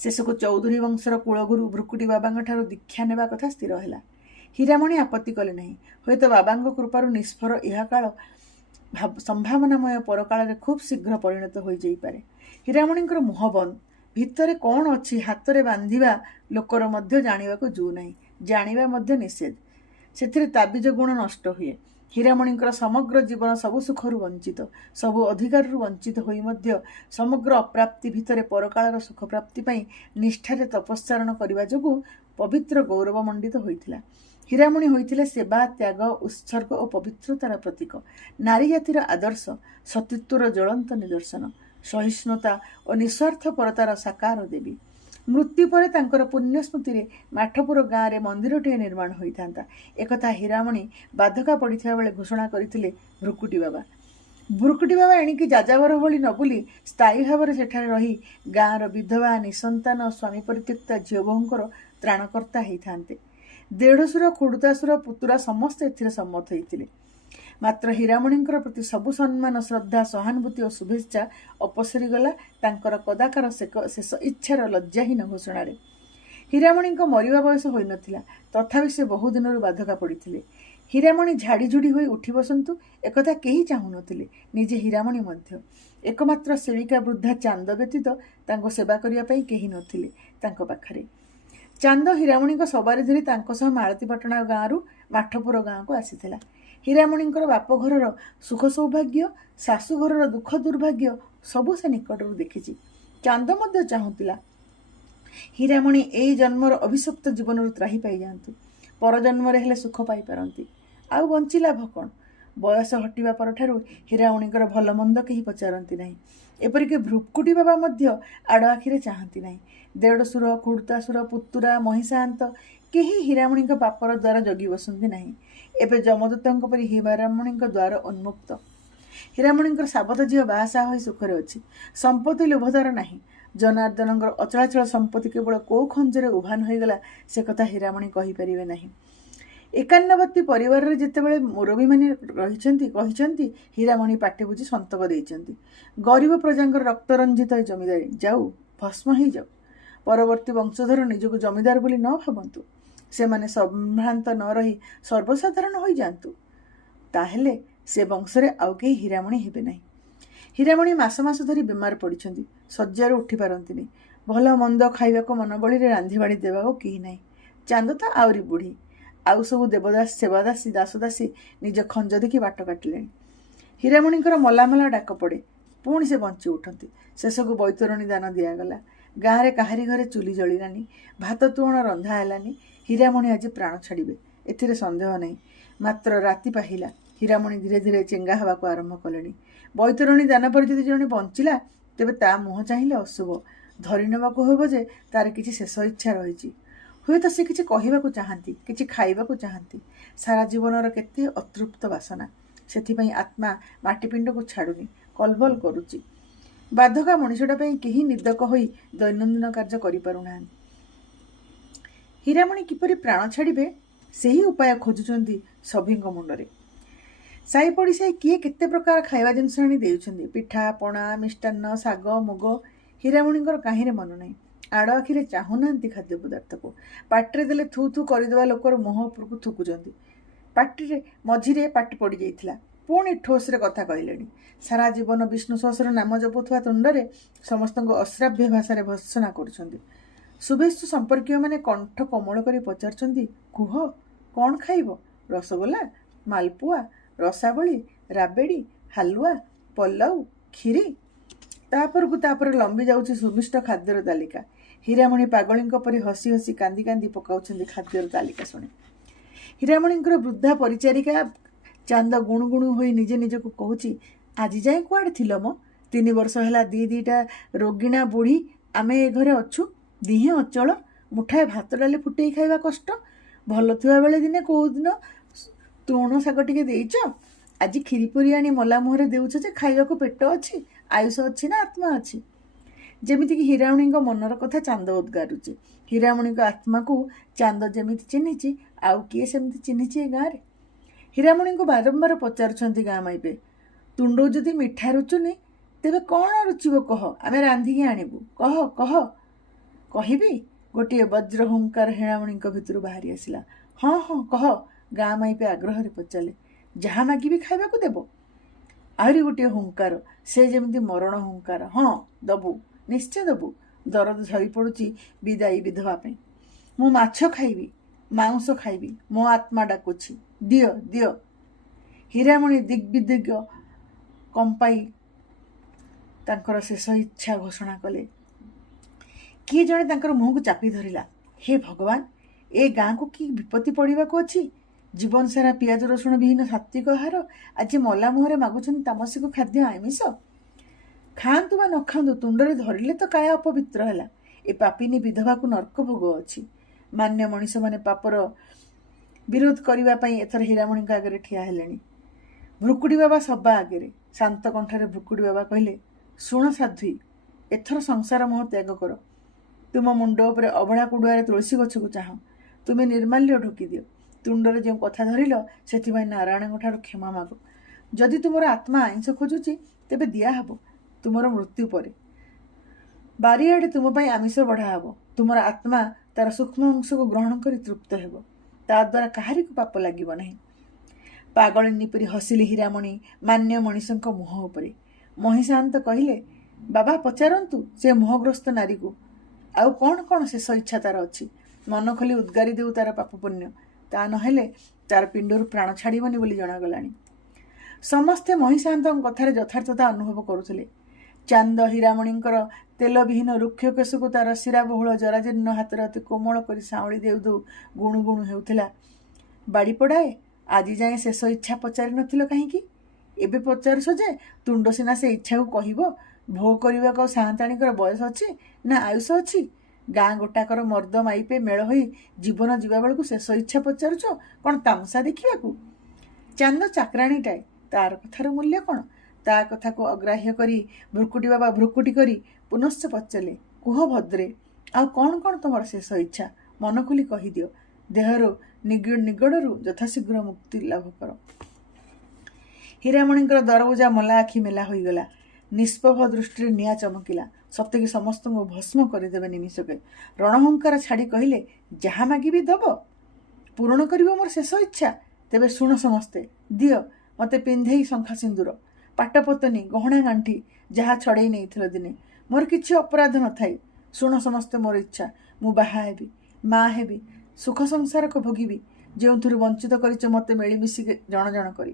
ଶେଷକୁ ଚୌଧୁରୀ ବଂଶର କୁଳଗୁରୁ ଭୃକୁଟି ବାବାଙ୍କଠାରୁ ଦୀକ୍ଷା ନେବା କଥା ସ୍ଥିର ହେଲା। ହୀରାମଣି ଆପତ୍ତି କଲେ ନାହିଁ। ହୁଏତ ବାବାଙ୍କ କୃପାରୁ ନିଷ୍ଫଳ ଇହାକାଳ ସମ୍ଭାବନାମୟ ପରକାଳରେ ଖୁବ୍ ଶୀଘ୍ର ପରିଣତ ହୋଇଯାଇପାରେ। ହୀରାମଣିଙ୍କର ମୁହଁ ବନ୍ଦ। ଭିତରେ କ'ଣ ଅଛି ହାତରେ ବାନ୍ଧିବା ଲୋକର ମଧ୍ୟ ଜାଣିବାକୁ ଜୁ ନାହିଁ, ଜାଣିବା ମଧ୍ୟ ନିଷେଧ। ସେଥିରେ ତାବିଜ ଗୁଣ ନଷ୍ଟ ହୁଏ। ହୀରାମଣିଙ୍କର ସମଗ୍ର ଜୀବନ ସବୁ ସୁଖରୁ ବଞ୍ଚିତ, ସବୁ ଅଧିକାରରୁ ବଞ୍ଚିତ ହୋଇ ମଧ୍ୟ ସମଗ୍ର ଅପ୍ରାପ୍ତି ଭିତରେ ପରକାଳର ସୁଖପ୍ରାପ୍ତି ପାଇଁ ନିଷ୍ଠାରେ ତପସ୍ଚାରଣ କରିବା ଯୋଗୁଁ ପବିତ୍ର ଗୌରବମଣ୍ଡିତ ହୋଇଥିଲା। ହୀରାମଣି ହୋଇଥିଲେ ସେବା, ତ୍ୟାଗ, ଉତ୍ସର୍ଗ ଓ ପବିତ୍ରତାର ପ୍ରତୀକ, ନାରୀ ଜାତିର ଆଦର୍ଶ, ସତୀତ୍ୱର ଜ୍ୱଳନ୍ତ ନିଦର୍ଶନ, ସହିଷ୍ଣୁତା ଓ ନିଃସ୍ୱାର୍ଥପରତାର ସାକାର ଦେବୀ। ମୃତ୍ୟୁ ପରେ ତାଙ୍କର ପୁଣ୍ୟ ସ୍ମୃତିରେ ମାଠପୁର ଗାଁରେ ମନ୍ଦିରଟିଏ ନିର୍ମାଣ ହୋଇଥାନ୍ତା, ଏକଥା ହୀରାମଣି ବାଧକା ପଡ଼ିଥିବା ବେଳେ ଘୋଷଣା କରିଥିଲେ ଭୃକୁଟି ବାବା। ଭୃକୁଟି ବାବା ଏଣିକି ଯାଯାବର ଭଳି ନ ବୁଲି ସ୍ଥାୟୀ ଭାବରେ ସେଠାରେ ରହି ଗାଁର ବିଧବା, ନିଃସନ୍ତାନ, ସ୍ୱାମୀ ପରିତ୍ୟକ୍ତା ଝିଅ ବୋହୂଙ୍କର ତ୍ରାଣକର୍ତ୍ତା ହେଇଥାନ୍ତେ। ଦେଢ଼ଶୁର, ଖୁଡ଼ତାଶୁର, ପୁତୁରା ସମସ୍ତେ ଏଥିରେ ସମ୍ମତ ହୋଇଥିଲେ। ମାତ୍ର ହୀରାମଣିଙ୍କର ପ୍ରତି ସବୁ ସମ୍ମାନ, ଶ୍ରଦ୍ଧା, ସହାନୁଭୂତି ଓ ଶୁଭେଚ୍ଛା ଅପସରିଗଲା ତାଙ୍କର କଦାକାର ଶେଷ ଇଚ୍ଛାର ଲଜ୍ଜାହୀନ ଘୋଷଣାରେ। ହୀରାମଣିଙ୍କ ମରିବା ବୟସ ହୋଇନଥିଲା, ତଥାପି ସେ ବହୁ ଦିନରୁ ବାଧକା ପଡ଼ିଥିଲେ। ହୀରାମଣି ଝାଡ଼ିଝୁଡ଼ି ହୋଇ ଉଠି ବସନ୍ତୁ, ଏକଥା କେହି ଚାହୁଁନଥିଲେ, ନିଜେ ହୀରାମଣି ମଧ୍ୟ। ଏକମାତ୍ର ସେବିକା ବୃଦ୍ଧା ଚାନ୍ଦ ବ୍ୟତୀତ ତାଙ୍କୁ ସେବା କରିବା ପାଇଁ କେହି ନଥିଲେ ତାଙ୍କ ପାଖରେ। ଚାନ୍ଦ ହୀରାମଣିଙ୍କ ସବାରି ଧରି ତାଙ୍କ ସହ ମାଳତୀପାଟଣା ଗାଁରୁ ମାଠପୁର ଗାଁକୁ ଆସିଥିଲା। ହୀରାମଣିଙ୍କର ବାପଘରର ସୁଖ ସୌଭାଗ୍ୟ, ଶାଶୁଘରର ଦୁଃଖ ଦୁର୍ଭାଗ୍ୟ ସବୁ ସେ ନିକଟରୁ ଦେଖିଛି। ଚାନ୍ଦ ମଧ୍ୟ ଚାହୁଁଥିଲା ହୀରାମଣି ଏଇ ଜନ୍ମର ଅଭିଶପ୍ତ ଜୀବନରୁ ତ୍ରାହି ପାଇଯାଆନ୍ତୁ, ପରଜନ୍ମରେ ହେଲେ ସୁଖ ପାଇପାରନ୍ତି। ଆଉ ବଞ୍ଚି ଲାଭ କ'ଣ? ବୟସ ହଟିବା ପରଠାରୁ ହୀରାମଣିଙ୍କର ଭଲ ମନ୍ଦ କେହି ପଚାରନ୍ତି ନାହିଁ, ଏପରିକି ଭୃକୁଟି ବାବା ମଧ୍ୟ ଆଡ଼ ଆଖିରେ ଚାହାନ୍ତି ନାହିଁ। ଦେଢ଼ଶୁର, ଖୁଡ଼ତାଶୁର, ପୁତୁରା, ମହିଷାନ୍ତ କେହି ହୀରାମଣିଙ୍କ ପାପର ଦ୍ୱାର ଜଗି ବସନ୍ତି ନାହିଁ। ଏବେ ଯମଦୂତଙ୍କ ପରି ହୀରାମଣିଙ୍କ ଦ୍ୱାର ଉନ୍ମୁକ୍ତ। ହୀରାମଣିଙ୍କର ସାବତ ଝିଅ ବାହାସାହା ହୋଇ ସୁଖରେ ଅଛି। ସମ୍ପତ୍ତି ଲୋଭଦାର ନାହିଁ। ଜନାର୍ଦ୍ଦନଙ୍କର ଅଚଳାଚଳ ସମ୍ପତ୍ତି କେବଳ କୋଉ ଖଞ୍ଜରେ ଉଭାନ ହୋଇଗଲା ସେ କଥା ହୀରାମଣି କହିପାରିବେ ନାହିଁ। 51 ପରିବାରରେ ଯେତେବେଳେ ମୁରବୀମାନେ କହିଛନ୍ତି ହୀରାମଣି ପାଟି ବୁଜି ସନ୍ତକ ଦେଇଛନ୍ତି। ଗରିବ ପ୍ରଜାଙ୍କର ରକ୍ତରଞ୍ଜିତ ଏ ଜମିଦାରୀ ଯାଉ, ଭସ୍ମ ହେଇଯାଉ। ପରବର୍ତ୍ତୀ ବଂଶଧର ନିଜକୁ ଜମିଦାର ବୋଲି ନ ଭାବନ୍ତୁ, ସେମାନେ ସମ୍ଭ୍ରାନ୍ତ ନ ରହି ସର୍ବସାଧାରଣ ହୋଇଯାଆନ୍ତୁ, ତାହେଲେ ସେ ବଂଶରେ ଆଉ କେହି ହୀରାମଣି ହେବେ ନାହିଁ। ହୀରାମଣି ମାସ ମାସ ଧରି ବେମାର ପଡ଼ିଛନ୍ତି, ଶଯ୍ୟାରୁ ଉଠି ପାରନ୍ତିନି। ଭଲ ମନ୍ଦ ଖାଇବାକୁ ମନବଳିରେ ରାନ୍ଧିବାଢ଼ି ଦେବାକୁ କେହି ନାହିଁ। ଚାନ୍ଦ ତ ଆହୁରି ବୁଢ଼ୀ, ଆଉ ସବୁ ଦେବଦାସ, ସେବାଦାସୀ, ଦାସଦାସୀ ନିଜ ଖଞ୍ଜ ଦେଖି ବାଟ କାଟିଲେଣି। ହୀରାମଣିଙ୍କର ମଲା ଡାକ ପଡ଼େ, ପୁଣି ସେ ବଞ୍ଚି ଉଠନ୍ତି। ଶେଷକୁ ବୈତରଣୀ ଦାନ ଦିଆଗଲା। ଗାଁରେ କାହାରି ଘରେ ଚୁଲି ଜଳିଲାନି, ଭାତ ତୁଅଣ ରନ୍ଧା ହେଲାନି। ହୀରାମଣି ଆଜି ପ୍ରାଣ ଛାଡ଼ିବେ, ଏଥିରେ ସନ୍ଦେହ ନାହିଁ। ମାତ୍ର ରାତି ପାହିଲା, ହୀରାମଣି ଧୀରେ ଧୀରେ ଚେଙ୍ଗା ହେବାକୁ ଆରମ୍ଭ କଲେଣି। ବୈତରଣୀ ଦାନ ପରେ ଯଦି ଜଣେ ବଞ୍ଚିଲା, ତେବେ ତା ମୁହଁ ଚାହିଁଲେ ଅଶୁଭ। ଧରି ନେବାକୁ ହେବ ଯେ ତାର କିଛି ଶେଷ ଇଚ୍ଛା ରହିଛି। ହୁଏତ ସେ କିଛି କହିବାକୁ ଚାହାନ୍ତି, କିଛି ଖାଇବାକୁ ଚାହାନ୍ତି। ସାରା ଜୀବନର କେତେ ଅତୃପ୍ତ ବାସନା, ସେଥିପାଇଁ ଆତ୍ମା ମାଟିପିଣ୍ଡକୁ ଛାଡ଼ୁନି, କଲବଲ କରୁଛି। ବାଧକା ମଣିଷଟା ପାଇଁ କେହି ନିଦକ ହୋଇ ଦୈନନ୍ଦିନ କାର୍ଯ୍ୟ କରିପାରୁନାହାନ୍ତି। ହୀରାମଣି କିପରି ପ୍ରାଣ ଛାଡ଼ିବେ ସେହି ଉପାୟ ଖୋଜୁଛନ୍ତି ସଭିଙ୍କ ମୁଣ୍ଡରେ। ସାଇ ପଡ଼ିଶାରେ କିଏ କେତେ ପ୍ରକାର ଖାଇବା ଜିନିଷ ଆଣି ଦେଉଛନ୍ତି, ପିଠା, ପଣା, ମିଷ୍ଟାନ୍ନ, ଶାଗ, ମୁଗ। ହୀରାମଣିଙ୍କର କାହିଁରେ ମନ ନାହିଁ, ଆଡ଼ ଆଖିରେ ଚାହୁଁନାହାନ୍ତି ଖାଦ୍ୟ ପଦାର୍ଥକୁ। ପାଟିରେ ଦେଲେ ଥୁ କରିଦେବା ଲୋକର ମୁହଁ ଉପରକୁ ଥୁକୁଛନ୍ତି। ମଝିରେ ପାଟି ପଡ଼ିଯାଇଥିଲା, ପୁଣି ଠୋସ୍ରେ କଥା କହିଲେଣି। ସାରା ଜୀବନ ବିଷ୍ଣୁ ସହସ୍ର ନାମ ଜପୁଥିବା ତୁଣ୍ଡରେ ସମସ୍ତଙ୍କୁ ଅଶ୍ରାବ୍ୟ ଭାଷାରେ ଭର୍ତ୍ସନା କରୁଛନ୍ତି। ଶୁଭେଚ୍ଛୁ ସମ୍ପର୍କୀୟମାନେ କଣ୍ଠ କୋମଳ କରି ପଚାରୁଛନ୍ତି, କୁହ କ'ଣ ଖାଇବ? ରସଗୋଲା, ମାଲପୁଆ, ରସାବଳୀ, ରାବେଡ଼ି, ହାଲୁଆ, ପଲାଉ, କ୍ଷୀରି। ତାପରେ ଲମ୍ବି ଯାଉଛି ସୁମିଷ୍ଟ ଖାଦ୍ୟର ତାଲିକା। ହୀରାମଣି ପାଗଳୀଙ୍କ ପରି ହସି ହସି କାନ୍ଦି କାନ୍ଦି ପକାଉଛନ୍ତି ଖାଦ୍ୟର ତାଲିକା ଶୁଣି। ହୀରାମଣିଙ୍କର ବୃଦ୍ଧା ପରିଚାରିକା ଚାନ୍ଦ ଗୁଣୁ ଗୁଣୁ ହୋଇ ନିଜେ ନିଜକୁ କହୁଛି, ଆଜି ଯାଏଁ କୁଆଡ଼େ ଥିଲ ମ? 3 ବର୍ଷ ହେଲା ଦିଟା ରୋଗିଣା ବୁଢ଼ୀ ଆମେ ଏ ଘରେ ଅଛୁ। ଦିହେଁ ଅଚଳ, ମୁଠାଏ ଭାତ ଡାଲି ଫୁଟେଇ ଖାଇବା କଷ୍ଟ। ଭଲ ଥିବା ବେଳେ ଦିନେ କୋଉଦିନ ତୁଣ ଶାଗ ଟିକେ ଦେଇଛ, ଆଜି କ୍ଷୀରି ପୁରୀ ଆଣି ମଲା ମୁହଁରେ ଦେଉଛ ଯେ ଖାଇବାକୁ ପେଟ ଅଛି, ଆୟୁଷ ଅଛି ନା ଆତ୍ମା ଅଛି? ଯେମିତିକି ହୀରାମଣିଙ୍କ ମନର କଥା ଚାନ୍ଦ ଉଦ୍ଗାରୁଛି। ହୀରାମଣିଙ୍କ ଆତ୍ମାକୁ ଚାନ୍ଦ ଯେମିତି ଚିହ୍ନିଛି, ଆଉ କିଏ ସେମିତି ଚିହ୍ନିଛି ଏ ଗାଁରେ? ହୀରାମଣିଙ୍କୁ ବାରମ୍ବାର ପଚାରୁଛନ୍ତି ଗାଁ ମାଇପେ, ତୁଣ୍ଡକୁ ଯଦି ମିଠା ରୁଚୁନି ତେବେ କ'ଣ ରୁଚିବ କହ, ଆମେ ରାନ୍ଧିକି ଆଣିବୁ, କହ କହ। କହିବି? ଗୋଟିଏ ବଜ୍ର ହୁଙ୍କାର ହୀରାମଣିଙ୍କ ଭିତରୁ ବାହାରି ଆସିଲା। ହଁ ହଁ କହ, ଗାଁ ମାଇପେ ଆଗ୍ରହରେ ପଚାରିଲେ। ଯାହା ମାଗିବି ଖାଇବାକୁ ଦେବ? ଆହୁରି ଗୋଟିଏ ହୁଙ୍କାର, ସେ ଯେମିତି ମରଣ ହୁଙ୍କାର। ହଁ ଦବୁ, ନିଶ୍ଚୟ ଦବୁ। ଦରଦ ଝରି ପଡ଼ୁଛି ବିଦାୟୀ ବିଧବା ପାଇଁ। ମୁଁ ମାଛ ଖାଇବି, ମାଉଁସ ଖାଇବି, ମୋ ଆତ୍ମା ଡାକୁଛି, ଦିଅ ଦିଅ। ହୀରାମଣି ଦିଗ୍ବିଦିଗ କମ୍ପାଇ ତାଙ୍କର ଶେଷ ଇଚ୍ଛା ଘୋଷଣା କଲେ। କିଏ ଜଣେ ତାଙ୍କର ମୁହଁକୁ ଚାପି ଧରିଲା। ହେ ଭଗବାନ, ଏ ଗାଁକୁ କି ବିପତ୍ତି ପଡ଼ିବାକୁ ଅଛି? ଜୀବନ ସାରା ପିଆଜ ରସୁଣ ବିହୀନ ସାତ୍ତ୍ୱିକ ଆହାର, ଆଜି ମଲା ମୁହଁରେ ମାଗୁଛନ୍ତି ତାମସିକ ଖାଦ୍ୟ ଆମିଷ। ଖାଆନ୍ତୁ ବା ନ ଖାଆନ୍ତୁ, ତୁଣ୍ଡରେ ଧରିଲେ ତ କାୟା ଅପବିତ୍ର ହେଲା। ଏ ପାପିନୀ ବିଧବାକୁ ନର୍କ ଭୋଗ ଅଛି। ମାନ୍ୟ ମଣିଷମାନେ ପାପର ବିରୋଧ କରିବା ପାଇଁ ଏଥର ହୀରାମଣିଙ୍କ ଆଗରେ ଠିଆ ହେଲେଣି। ଭ୍ରୁକୁଟି ବାବା ସବା ଆଗରେ ଶାନ୍ତ କଣ୍ଠରେ ଭ୍ରୁକୁଟି ବାବା କହିଲେ, ଶୁଣ ସାଧ୍ୱୀ, ଏଥର ସଂସାର ମୋହ ତ୍ୟାଗ କର। ତୁମ ମୁଣ୍ଡ ଉପରେ ଅଭଡ଼ା କୁଡ଼ୁଆରେ ତୁଳସୀ ଗଛକୁ ଚାହଁ। ତୁମେ ନିର୍ମାଲ୍ୟ ଢୋକିଦିଅ। ତୁଣ୍ଡରେ ଯେଉଁ କଥା ଧରିଲ ସେଥିପାଇଁ ନାରାୟଣଙ୍କ ଠାରୁ କ୍ଷମା ମାଗ। ଯଦି ତୁମର ଆତ୍ମା ଆଇଁଷ ଖୋଜୁଛି ତେବେ ଦିଆହେବ ତୁମର ମୃତ୍ୟୁ ପରେ। ବାରିଆଡ଼େ ତୁମ ପାଇଁ ଆମିଷ ବଢ଼ା ହେବ। ତୁମର ଆତ୍ମା ତାର ସୂକ୍ଷ୍ମ ଅଂଶକୁ ଗ୍ରହଣ କରି ତୃପ୍ତ ହେବ। ତା ଦ୍ୱାରା କାହାରିକୁ ପାପ ଲାଗିବ ନାହିଁ। ପାଗଳିନୀ ପରି ହସିଲେ ହୀରାମଣି ମାନ୍ୟ ମଣିଷଙ୍କ ମୁହଁ ଉପରେ। ମହିଷାନ୍ତ କହିଲେ, ବାବା ପଚାରନ୍ତୁ ସେ ମୋହଗ୍ରସ୍ତ ନାରୀକୁ, ଆଉ କ'ଣ କ'ଣ ଶେଷ ଇଚ୍ଛା ତାର ଅଛି। ମନ ଖୋଲି ଉଦ୍ଗାରି ଦେଉ ତାର ପାପ ପୁଣ୍ୟ। ତା ନହେଲେ ତାର ପିଣ୍ଡରୁ ପ୍ରାଣ ଛାଡ଼ିବନି ବୋଲି ଜଣାଗଲାଣି। ସମସ୍ତେ ମହିଷାନ୍ତଙ୍କ କଥାରେ ଯଥାର୍ଥତା ଅନୁଭବ କରୁଥିଲେ। ଚାନ୍ଦ ହୀରାମଣିଙ୍କର ତେଲ ବିହୀନ ରୁକ୍ଷ କେଶକୁ ତାର ଶିରାବହୁଳ ଜରାଜୀର୍ଣ୍ଣ ହାତରେ ଅତି କୋମଳ କରି ସାଉଁଳି ଦେଉ ଦେଉ ଗୁଣୁ ଗୁଣୁ ହେଉଥିଲା, ବାଡ଼ି ପଡ଼ାଏ, ଆଜି ଯାଏଁ ଶେଷ ଇଚ୍ଛା ପଚାରି ନଥିଲ କାହିଁକି? ଏବେ ପଚାରୁଛ ଯେ ତୁଣ୍ଡ ସିନା ସେ ଇଚ୍ଛାକୁ କହିବ। ଭୋଗ କରିବାକୁ ଆଉ ସାଆନ୍ତାଣୀଙ୍କର ବୟସ ଅଛି ନା ଆୟୁଷ ଅଛି? ଗାଁ ଗୋଟାକର ମର୍ଦ୍ଦ ମାଇପେ ମେଳ ହୋଇ ଜୀବନ ଯିବା ବେଳକୁ ଶେଷ ଇଚ୍ଛା ପଚାରୁଛ କ'ଣ ତାମସା ଦେଖିବାକୁ? ଚାନ୍ଦ ଚାକରାଣୀଟାଏ, ତାର କଥାର ମୂଲ୍ୟ କ'ଣ? ତା କଥାକୁ ଅଗ୍ରାହ୍ୟ କରି ଭ୍ରୁକୁଟି ବାବା ଭ୍ରୁକୁଟି କରି ପୁନଶ୍ଚ ପଚାରିଲେ, କୁହ ଭଦ୍ରେ, ଆଉ କ'ଣ କ'ଣ ତୁମର ଶେଷ ଇଚ୍ଛା? ମନ ଖୋଲି କହିଦିଅ। ଦେହରୁ ନିଗଡ଼ରୁ ଯଥାଶୀଘ୍ର ମୁକ୍ତି ଲାଭ କର। ହୀରାମଣିଙ୍କର ଦରବୁଜା ମଲା ଆଖି ମେଲା ହୋଇଗଲା। ନିଷ୍ପଭ ଦୃଷ୍ଟିରେ ନିଆଁ ଚମକିଲା। ସତେକି ସମସ୍ତଙ୍କୁ ଭସ୍ମ କରିଦେବେ ନିମିଷକେ। ରଣହୁଙ୍କାର ଛାଡ଼ି କହିଲେ, ଯାହା ମାଗିବି ଦବ? ପୂରଣ କରିବ ମୋର ଶେଷ ଇଚ୍ଛା? ତେବେ ଶୁଣ ସମସ୍ତେ, ଦିଅ ମୋତେ ପିନ୍ଧେଇ ଶଙ୍ଖା ସିନ୍ଦୁର, ପାଟପତନି, ଗହଣା ଗାଣ୍ଠି, ଯାହା ଛଡ଼େଇ ନେଇଥିଲ ଦିନେ। ମୋର କିଛି ଅପରାଧ ନଥାଇ ଶୁଣ ସମସ୍ତେ ମୋର ଇଚ୍ଛା। ମୁଁ ବାହା ହେବି, ମା ହେବି, ସୁଖ ସଂସାରକୁ ଭୋଗିବି, ଯେଉଁଥିରୁ ବଞ୍ଚିତ କରିଛ ମୋତେ ମିଳିମିଶି ଜଣ ଜଣ କରି।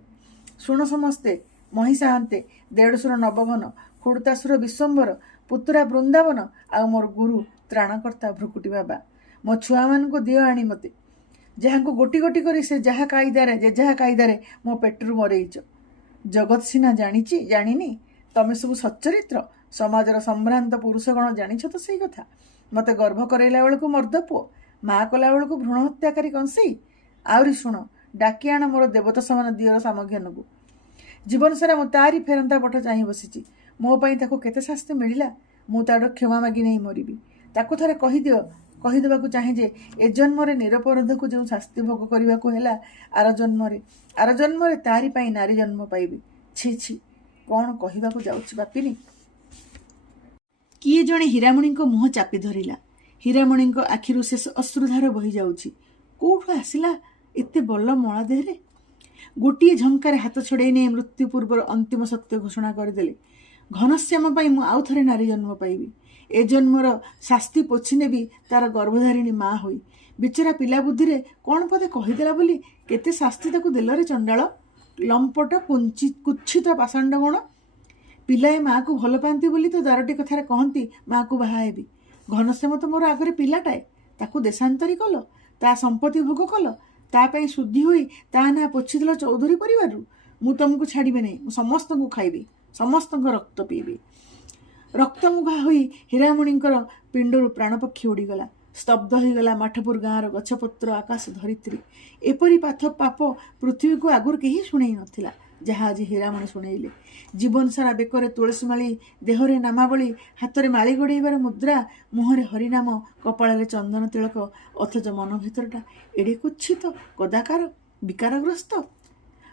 ଶୁଣ ସମସ୍ତେ, ମହିଷାନ୍ତେ, ଦେଢ଼ଶୁର ନବଘନ, ଖୁଡ଼ତାସୁର ବିଶ୍ୱମ୍ବର, ପୁତୁରା ବୃନ୍ଦାବନ, ଆଉ ମୋର ଗୁରୁ ତ୍ରାଣକର୍ତ୍ତା ଭ୍ରୁକୁଟି ବାବା, ମୋ ଛୁଆମାନଙ୍କୁ ଦିଅ ଆଣି ମୋତେ, ଯାହାଙ୍କୁ ଗୋଟି ଗୋଟି କରି ସେ ଯାହା କାଇଦାରେ ମୋ ପେଟରୁ ମରେଇଛ। ଜଗତ ସିନା ଜାଣିଛି ଜାଣିନି, ତମେ ସବୁ ସଚ୍ଚରିତ୍ର ସମାଜର ସମ୍ଭ୍ରାନ୍ତ ପୁରୁଷଗଣ ଜାଣିଛ ତ ସେଇ କଥା। ମୋତେ ଗର୍ଭ କରାଇଲା ବେଳକୁ ମର୍ଦ୍ଦ ପୁଅ, ମା କଲା ବେଳକୁ ଭ୍ରୂଣ ହତ୍ୟାକାରୀ କଂସେଇ। ଆହୁରି ଶୁଣ, ଡାକି ଆଣ ମୋର ଦେବତା ସମାନ ଦିଅର ସାମଜ୍ଞାନକୁ। ଜୀବନ ସାରା ମୁଁ ତାରି ଫେରନ୍ତା ପଟ ଚାହିଁ ବସିଛି। ମୋ ପାଇଁ ତାକୁ କେତେ ଶାସ୍ତି ମିଳିଲା। ମୁଁ ତାଠୁ କ୍ଷମା ମାଗି ନେଇ ମରିବି। ତାକୁ ଥରେ କହିଦେବାକୁ ଚାହେଁ ଯେ ଏ ଜନ୍ମରେ ନିରପରାଧକୁ ଯେଉଁ ଶାସ୍ତି ଭୋଗ କରିବାକୁ ହେଲା, ଆର ଜନ୍ମରେ ତାରି ପାଇଁ ନାରୀ ଜନ୍ମ ପାଇବି। ଛି ଛି, କ'ଣ କହିବାକୁ ଯାଉଛି ବାପିନି? କିଏ ଜଣେ ହୀରାମଣିଙ୍କ ମୁହଁ ଚାପି ଧରିଲା। ହୀରାମଣିଙ୍କ ଆଖିରୁ ଶେଷ ଅଶ୍ରୁଧାର ବହି ଯାଉଛି। କୋଉଠୁ ଆସିଲା ଏତେ ବଲ ମଳା ଦେହରେ? ଗୋଟିଏ ଝଙ୍କାରେ ହାତ ଛଡ଼େଇ ନେଇ ମୃତ୍ୟୁ ପୂର୍ବର ଅନ୍ତିମ ସତ୍ୟ ଘୋଷଣା କରିଦେଲେ। ଘନଶ୍ୟାମ ପାଇଁ ମୁଁ ଆଉ ଥରେ ନାରୀ ଜନ୍ମ ପାଇବି। ଏ ଜନ୍ମର ଶାସ୍ତି ପୋଛି ନେବି ତାର ଗର୍ଭଧାରିଣୀ ମା ହୋଇ। ବିଚରା ପିଲା ବୁଦ୍ଧିରେ କ'ଣ ପଦେ କହିଦେଲା ବୋଲି କେତେ ଶାସ୍ତି ତାକୁ ଦେଲରେ ଚଣ୍ଡାଳ। ଲମ୍ପଟ କୁଚ୍ଛିତ ପାଷାଣ୍ଡ ଗଣ। ପିଲାଏ ମାଆକୁ ଭଲ ପାଆନ୍ତି ବୋଲି ତ 12ଟି କଥାରେ କହନ୍ତି ମାଆକୁ ବାହା ହେବି। ଘନଶ୍ୟାମ ତ ମୋର ଆଗରେ ପିଲାଟାଏ। ତାକୁ ଦେଶାନ୍ତରୀ କଲ, ତା ସମ୍ପତ୍ତି ଭୋଗ କଲ, ତା ପାଇଁ ଶୁଦ୍ଧି ହୋଇ ତା ନାଁ ପୋଛିଦେଲ ଚୌଧୁରୀ ପରିବାରରୁ। ମୁଁ ତମକୁ ଛାଡ଼ିବି ନାହିଁ। ମୁଁ ସମସ୍ତଙ୍କୁ ଖାଇବି, ସମସ୍ତଙ୍କ ରକ୍ତ ପିଇବି। ରକ୍ତମୁଖା ହୋଇ ହୀରାମଣିଙ୍କର ପିଣ୍ଡରୁ ପ୍ରାଣପକ୍ଷୀ ଉଡ଼ିଗଲା। ସ୍ତବ୍ଧ ହୋଇଗଲା ମାଠପୁର ଗାଁର ଗଛପତ୍ର, ଆକାଶ, ଧରିତ୍ରୀ। ଏପରି ପାପ ପୃଥିବୀକୁ ଆଗରୁ କେହି ଶୁଣେଇ ନଥିଲା ଯାହା ଆଜି ହୀରାମଣି ଶୁଣେଇଲେ। ଜୀବନ ସାରା ବେକରେ ତୁଳସୀ ମାଳି, ଦେହରେ ନାମାବଳୀ, ହାତରେ ମାଳି ଗଡ଼େଇବାର ମୁଦ୍ରା, ମୁହଁରେ ହରିନାମ, କପାଳରେ ଚନ୍ଦନ ତିଳକ, ଅଥଚ ମନ ଭିତରଟା ଏଡ଼େ କୁଚ୍ଛିତ, କଦାକାର, ବିକାରଗ୍ରସ୍ତ।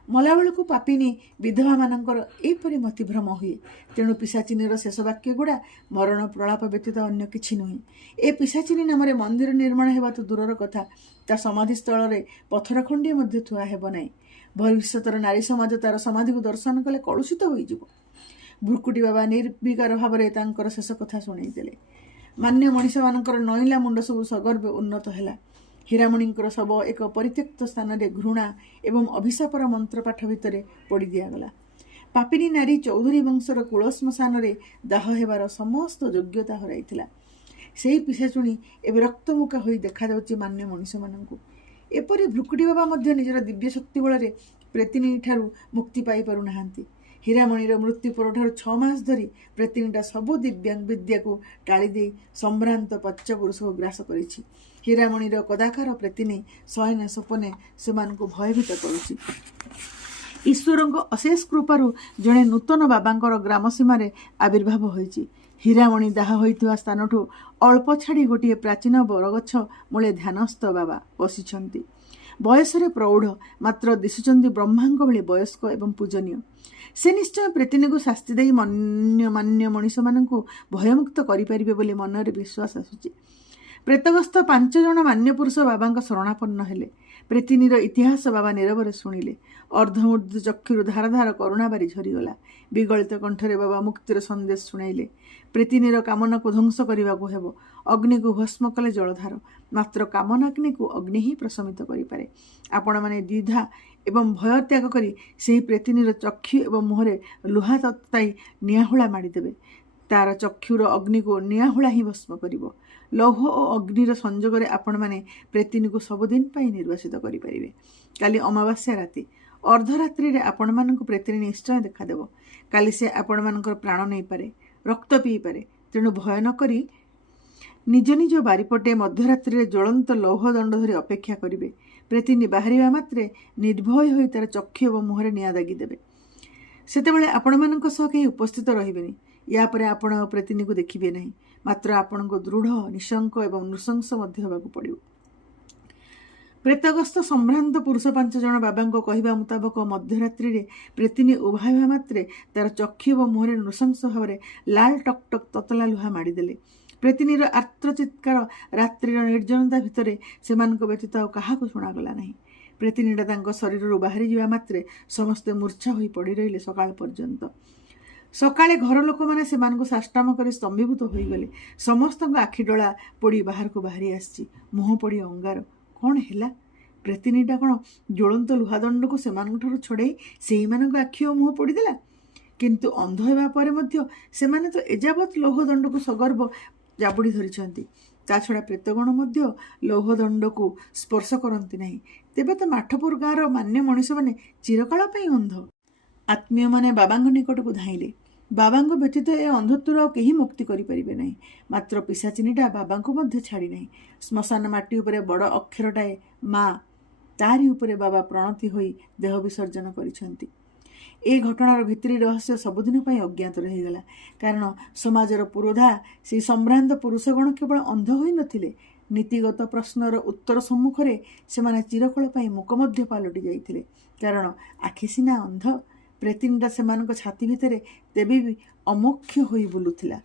ମଲାବେଳକୁ ପାପିନୀ ବିଧବାମାନଙ୍କର ଏହିପରି ମତିଭ୍ରମ ହୁଏ। ତେଣୁ ପିଶାଚିନୀର ଶେଷ ବାକ୍ୟଗୁଡ଼ା ମରଣ ପ୍ରଳାପ ବ୍ୟତୀତ ଅନ୍ୟ କିଛି ନୁହେଁ। ଏ ପିଶାଚିନୀ ନାମରେ ମନ୍ଦିର ନିର୍ମାଣ ହେବା ତ ଦୂରର କଥା, ତା ସମାଧିସ୍ଥଳରେ ପଥର ଖଣ୍ଡିଏ ମଧ୍ୟ ଥୁଆ ହେବ ନାହିଁ। ଭବିଷ୍ୟତର ନାରୀ ସମାଜ ତାର ସମାଧିକୁ ଦର୍ଶନ କଲେ କଳୁଷିତ ହୋଇଯିବ। ଭୃକୁଟି ବାବା ନିର୍ବିକାର ଭାବରେ ତାଙ୍କର ଶେଷ କଥା ଶୁଣେଇଦେଲେ। ମାନ୍ୟ ମଣିଷମାନଙ୍କର ନଇଁଲା ମୁଣ୍ଡ ସବୁ ସଗର୍ବେ ଉନ୍ନତ ହେଲା। ହୀରାମଣିଙ୍କର ଶବ ଏକ ପରିତ୍ୟକ୍ତ ସ୍ଥାନରେ ଘୃଣା ଏବଂ ଅଭିଶାପର ମନ୍ତ୍ରପାଠ ଭିତରେ ପୋଡ଼ି ଦିଆଗଲା। ପାପିନୀ ନାରୀ ଚୌଧୁରୀ ବଂଶର କୂଳ ଶ୍ମଶାନରେ ଦାହ ହେବାର ସମସ୍ତ ଯୋଗ୍ୟତା ହରାଇଥିଲା। ସେହି ପିଶାଚୁଣୀ ଏବେ ରକ୍ତମୁଖା ହୋଇ ଦେଖାଯାଉଛି ମାନ୍ୟ ମଣିଷମାନଙ୍କୁ। ଏପରି ଭୃକୁଟି ବାବା ମଧ୍ୟ ନିଜର ଦିବ୍ୟ ଶକ୍ତି ବଳରେ ପ୍ରେତିନୀଠାରୁ ମୁକ୍ତି ପାଇପାରୁନାହାନ୍ତି। ହୀରାମଣିର ମୃତ୍ୟୁ ପରଠାରୁ 6 ମାସ ଧରି ପ୍ରେତିନୀଟା ସବୁ ବିଦ୍ୟାକୁ ଟାଳି ଦେଇ ସମ୍ଭ୍ରାନ୍ତ ପଞ୍ଚ ପୁରୁଷକୁ ଗ୍ରାସ କରିଛି। ହୀରାମଣିର କଦାକାର ପ୍ରେତିନୀ ଶୟନ ସ୍ୱପନେ ସେମାନଙ୍କୁ ଭୟଭୀତ କରୁଛି। ଈଶ୍ୱରଙ୍କ ଅଶେଷ କୃପାରୁ ଜଣେ ନୂତନ ବାବାଙ୍କର ଗ୍ରାମ ସୀମାରେ ଆବିର୍ଭାବ ହୋଇଛି। ହୀରାମଣି ଦାହ ହୋଇଥିବା ସ୍ଥାନଠୁ ଅଳ୍ପ ଛାଡ଼ି ଗୋଟିଏ ପ୍ରାଚୀନ ବରଗଛ ମୂଳେ ଧ୍ୟାନସ୍ଥ ବାବା ବସିଛନ୍ତି। ବୟସରେ ପ୍ରୌଢ଼, ମାତ୍ର ଦିଶୁଛନ୍ତି ବ୍ରହ୍ମାଙ୍କ ଭଳି ବୟସ୍କ ଏବଂ ପୂଜନୀୟ। ସେ ନିଶ୍ଚୟ ପ୍ରେତିନୀକୁ ଶାସ୍ତି ଦେଇ ମାନ୍ୟ ମଣିଷମାନଙ୍କୁ ଭୟମୁକ୍ତ କରିପାରିବେ ବୋଲି ମନରେ ବିଶ୍ୱାସ ଆସୁଛି। ପ୍ରେତଗ୍ରସ୍ତ 5 ଜଣ ମାନ୍ୟ ପୁରୁଷ ବାବାଙ୍କ ଶରଣାପନ୍ନ ହେଲେ। ପ୍ରେତିନୀର ଇତିହାସ ବାବା ନୀରବରେ ଶୁଣିଲେ। ଅର୍ଦ୍ଧମୂର୍ଦ୍ଧ ଚକ୍ଷୁରୁ ଧାର ଧାର କରୁଣାବାରି ଝରିଗଲା। ବିଗଳିତ କଣ୍ଠରେ ବାବା ମୁକ୍ତିର ସନ୍ଦେଶ ଶୁଣାଇଲେ। ପ୍ରେତିନୀର କାମନାକୁ ଧ୍ୱଂସ କରିବାକୁ ହେବ। ଅଗ୍ନିକୁ ଭସ୍ମ କଲେ ଜଳଧାର, ମାତ୍ର କାମନାଗ୍ନିକୁ ଅଗ୍ନି ହିଁ ପ୍ରଶମିତ କରିପାରେ। ଆପଣମାନେ ଦ୍ୱିଧା ଏବଂ ଭୟ ତ୍ୟାଗ କରି ସେହି ପ୍ରେତିନୀର ଚକ୍ଷୁ ଏବଂ ମୁହଁରେ ଲୁହା ତତାଇ ନିଆହୁଳା ମାଡ଼ିଦେବେ। ତାର ଚକ୍ଷୁର ଅଗ୍ନିକୁ ନିଆହୁଳା ହିଁ ଭସ୍ମ କରିବ। ଲୌହ ଓ ଅଗ୍ନିର ସଂଯୋଗରେ ଆପଣମାନେ ପ୍ରେତିନୀକୁ ସବୁଦିନ ପାଇଁ ନିର୍ବାସିତ କରିପାରିବେ। କାଲି ଅମାବାସ୍ୟା ରାତି ଅର୍ଦ୍ଧରାତ୍ରିରେ ଆପଣମାନଙ୍କୁ ପ୍ରେତିନୀ ନିଶ୍ଚୟ ଦେଖାଦେବ। କାଲି ସେ ଆପଣମାନଙ୍କର ପ୍ରାଣ ନେଇପାରେ, ରକ୍ତ ପିଇପାରେ। ତେଣୁ ଭୟ ନ କରି ନିଜ ନିଜ ବାରିପଟେ ମଧ୍ୟରାତ୍ରିରେ ଜ୍ୱଳନ୍ତ ଲୌହ ଦଣ୍ଡ ଧରି ଅପେକ୍ଷା କରିବେ। ପ୍ରେତିନୀ ବାହାରିବା ମାତ୍ରେ ନିର୍ଭୟ ହୋଇ ତାର ଚକ୍ଷୁ ଏବଂ ମୁହଁରେ ନିଆଁ ଦାଗିଦେବେ। ସେତେବେଳେ ଆପଣମାନଙ୍କ ସହ କେହି ଉପସ୍ଥିତ ରହିବେନି। ୟା ପରେ ଆପଣ ପ୍ରେତିନୀକୁ ଦେଖିବେ ନାହିଁ, ମାତ୍ର ଆପଣଙ୍କୁ ଦୃଢ଼, ନିଶଙ୍କ ଏବଂ ନୃଶଂସ ମଧ୍ୟ ହେବାକୁ ପଡ଼ିବ। ପ୍ରେତଗ୍ରସ୍ତ ସମ୍ଭ୍ରାନ୍ତ ପୁରୁଷ 5 ଜଣ ବାବାଙ୍କ କହିବା ମୁତାବକ ମଧ୍ୟରାତ୍ରିରେ ପ୍ରେତିନୀ ଉଭା ହେବା ମାତ୍ରେ ତାର ଚକ୍ଷୁ ଏବଂ ମୁହଁରେ ନୃଶଂସ ଭାବରେ ଲାଲ ଟକ୍ ଟକ୍ ତତଲା ଲୁହା ମାଡ଼ିଦେଲେ। ପ୍ରେତିନୀର ଆର୍ତ୍ତ ଚିତ୍କାର ରାତ୍ରିର ନିର୍ଜନତା ଭିତରେ ସେମାନଙ୍କ ବ୍ୟତୀତ ଆଉ କାହାକୁ ଶୁଣାଗଲା ନାହିଁ। ପ୍ରେତିନୀଟା ତାଙ୍କ ଶରୀରରୁ ବାହାରିଯିବା ମାତ୍ରେ ସମସ୍ତେ ମୂର୍ଚ୍ଛା ହୋଇ ପଡ଼ି ରହିଲେ ସକାଳ ପର୍ଯ୍ୟନ୍ତ। ସକାଳେ ଘର ଲୋକମାନେ ସେମାନଙ୍କୁ ସାଷ୍ଟାମ କରି ସ୍ତମ୍ଭୀଭୂତ ହୋଇଗଲେ। ସମସ୍ତଙ୍କ ଆଖି ଡୋଳା ପୋଡ଼ି ବାହାରକୁ ବାହାରି ଆସିଛି, ମୁହଁ ପୋଡ଼ି ଅଙ୍ଗାର। କ'ଣ ହେଲା? ପ୍ରେତିନୀଟା କ'ଣ ଜ୍ୱଳନ୍ତ ଲୁହାଦଣ୍ଡକୁ ସେମାନଙ୍କଠାରୁ ଛଡ଼େଇ ସେଇମାନଙ୍କ ଆଖି ଓ ମୁହଁ ପୋଡ଼ିଦେଲା? କିନ୍ତୁ ଅନ୍ଧ ହେବା ପରେ ମଧ୍ୟ ସେମାନେ ତ ଏଯାବତ୍ ଲୌହଦଣ୍ଡକୁ ସଗର୍ବ ଜାବୁଡ଼ି ଧରିଛନ୍ତି। ତା ଛଡ଼ା ପ୍ରେତଗଣ ମଧ୍ୟ ଲୌହଦଣ୍ଡକୁ ସ୍ପର୍ଶ କରନ୍ତି ନାହିଁ। ତେବେ ତ ମାଠପୁର ଗାଁର ମାନ୍ୟ ମଣିଷମାନେ ଚିରକାଳ ପାଇଁ ଅନ୍ଧ। ଆତ୍ମୀୟମାନେ ବାବାଙ୍କ ନିକଟକୁ ଧାଇଁଲେ। ବାବାଙ୍କ ବ୍ୟତୀତ ଏ ଅନ୍ଧତ୍ୱରୁ ଆଉ କେହି ମୁକ୍ତି କରିପାରିବେ ନାହିଁ। ମାତ୍ର ପିଶାଚିନୀଟା ବାବାଙ୍କୁ ମଧ୍ୟ ଛାଡ଼ି ନାହିଁ। ଶ୍ମଶାନ ମାଟି ଉପରେ ବଡ଼ ଅକ୍ଷରଟାଏ ମା, ତାରି ଉପରେ ବାବା ପ୍ରଣତି ହୋଇ ଦେହ ବିସର୍ଜନ କରିଛନ୍ତି। ଏ ଘଟଣାର ଭିତରି ରହସ୍ୟ ସବୁଦିନ ପାଇଁ ଅଜ୍ଞାତ ରହିଗଲା। କାରଣ ସମାଜର ପୁରୋଧା ସେହି ସମ୍ଭ୍ରାନ୍ତ ପୁରୁଷଗଣ କେବଳ ଅନ୍ଧ ହୋଇନଥିଲେ, ନୀତିଗତ ପ୍ରଶ୍ନର ଉତ୍ତର ସମ୍ମୁଖରେ ସେମାନେ ଚିରକାଳ ପାଇଁ ମୂକ ମଧ୍ୟ ପାଲଟି ଯାଇଥିଲେ। କାରଣ ଆଖି ସିନା ଅନ୍ଧ, ପ୍ରେତିନୀଟା ସେମାନଙ୍କ ଛାତି ଭିତରେ ତେବେ ବି ଅମୋକ୍ଷ ହୋଇ ବୁଲୁଥିଲା।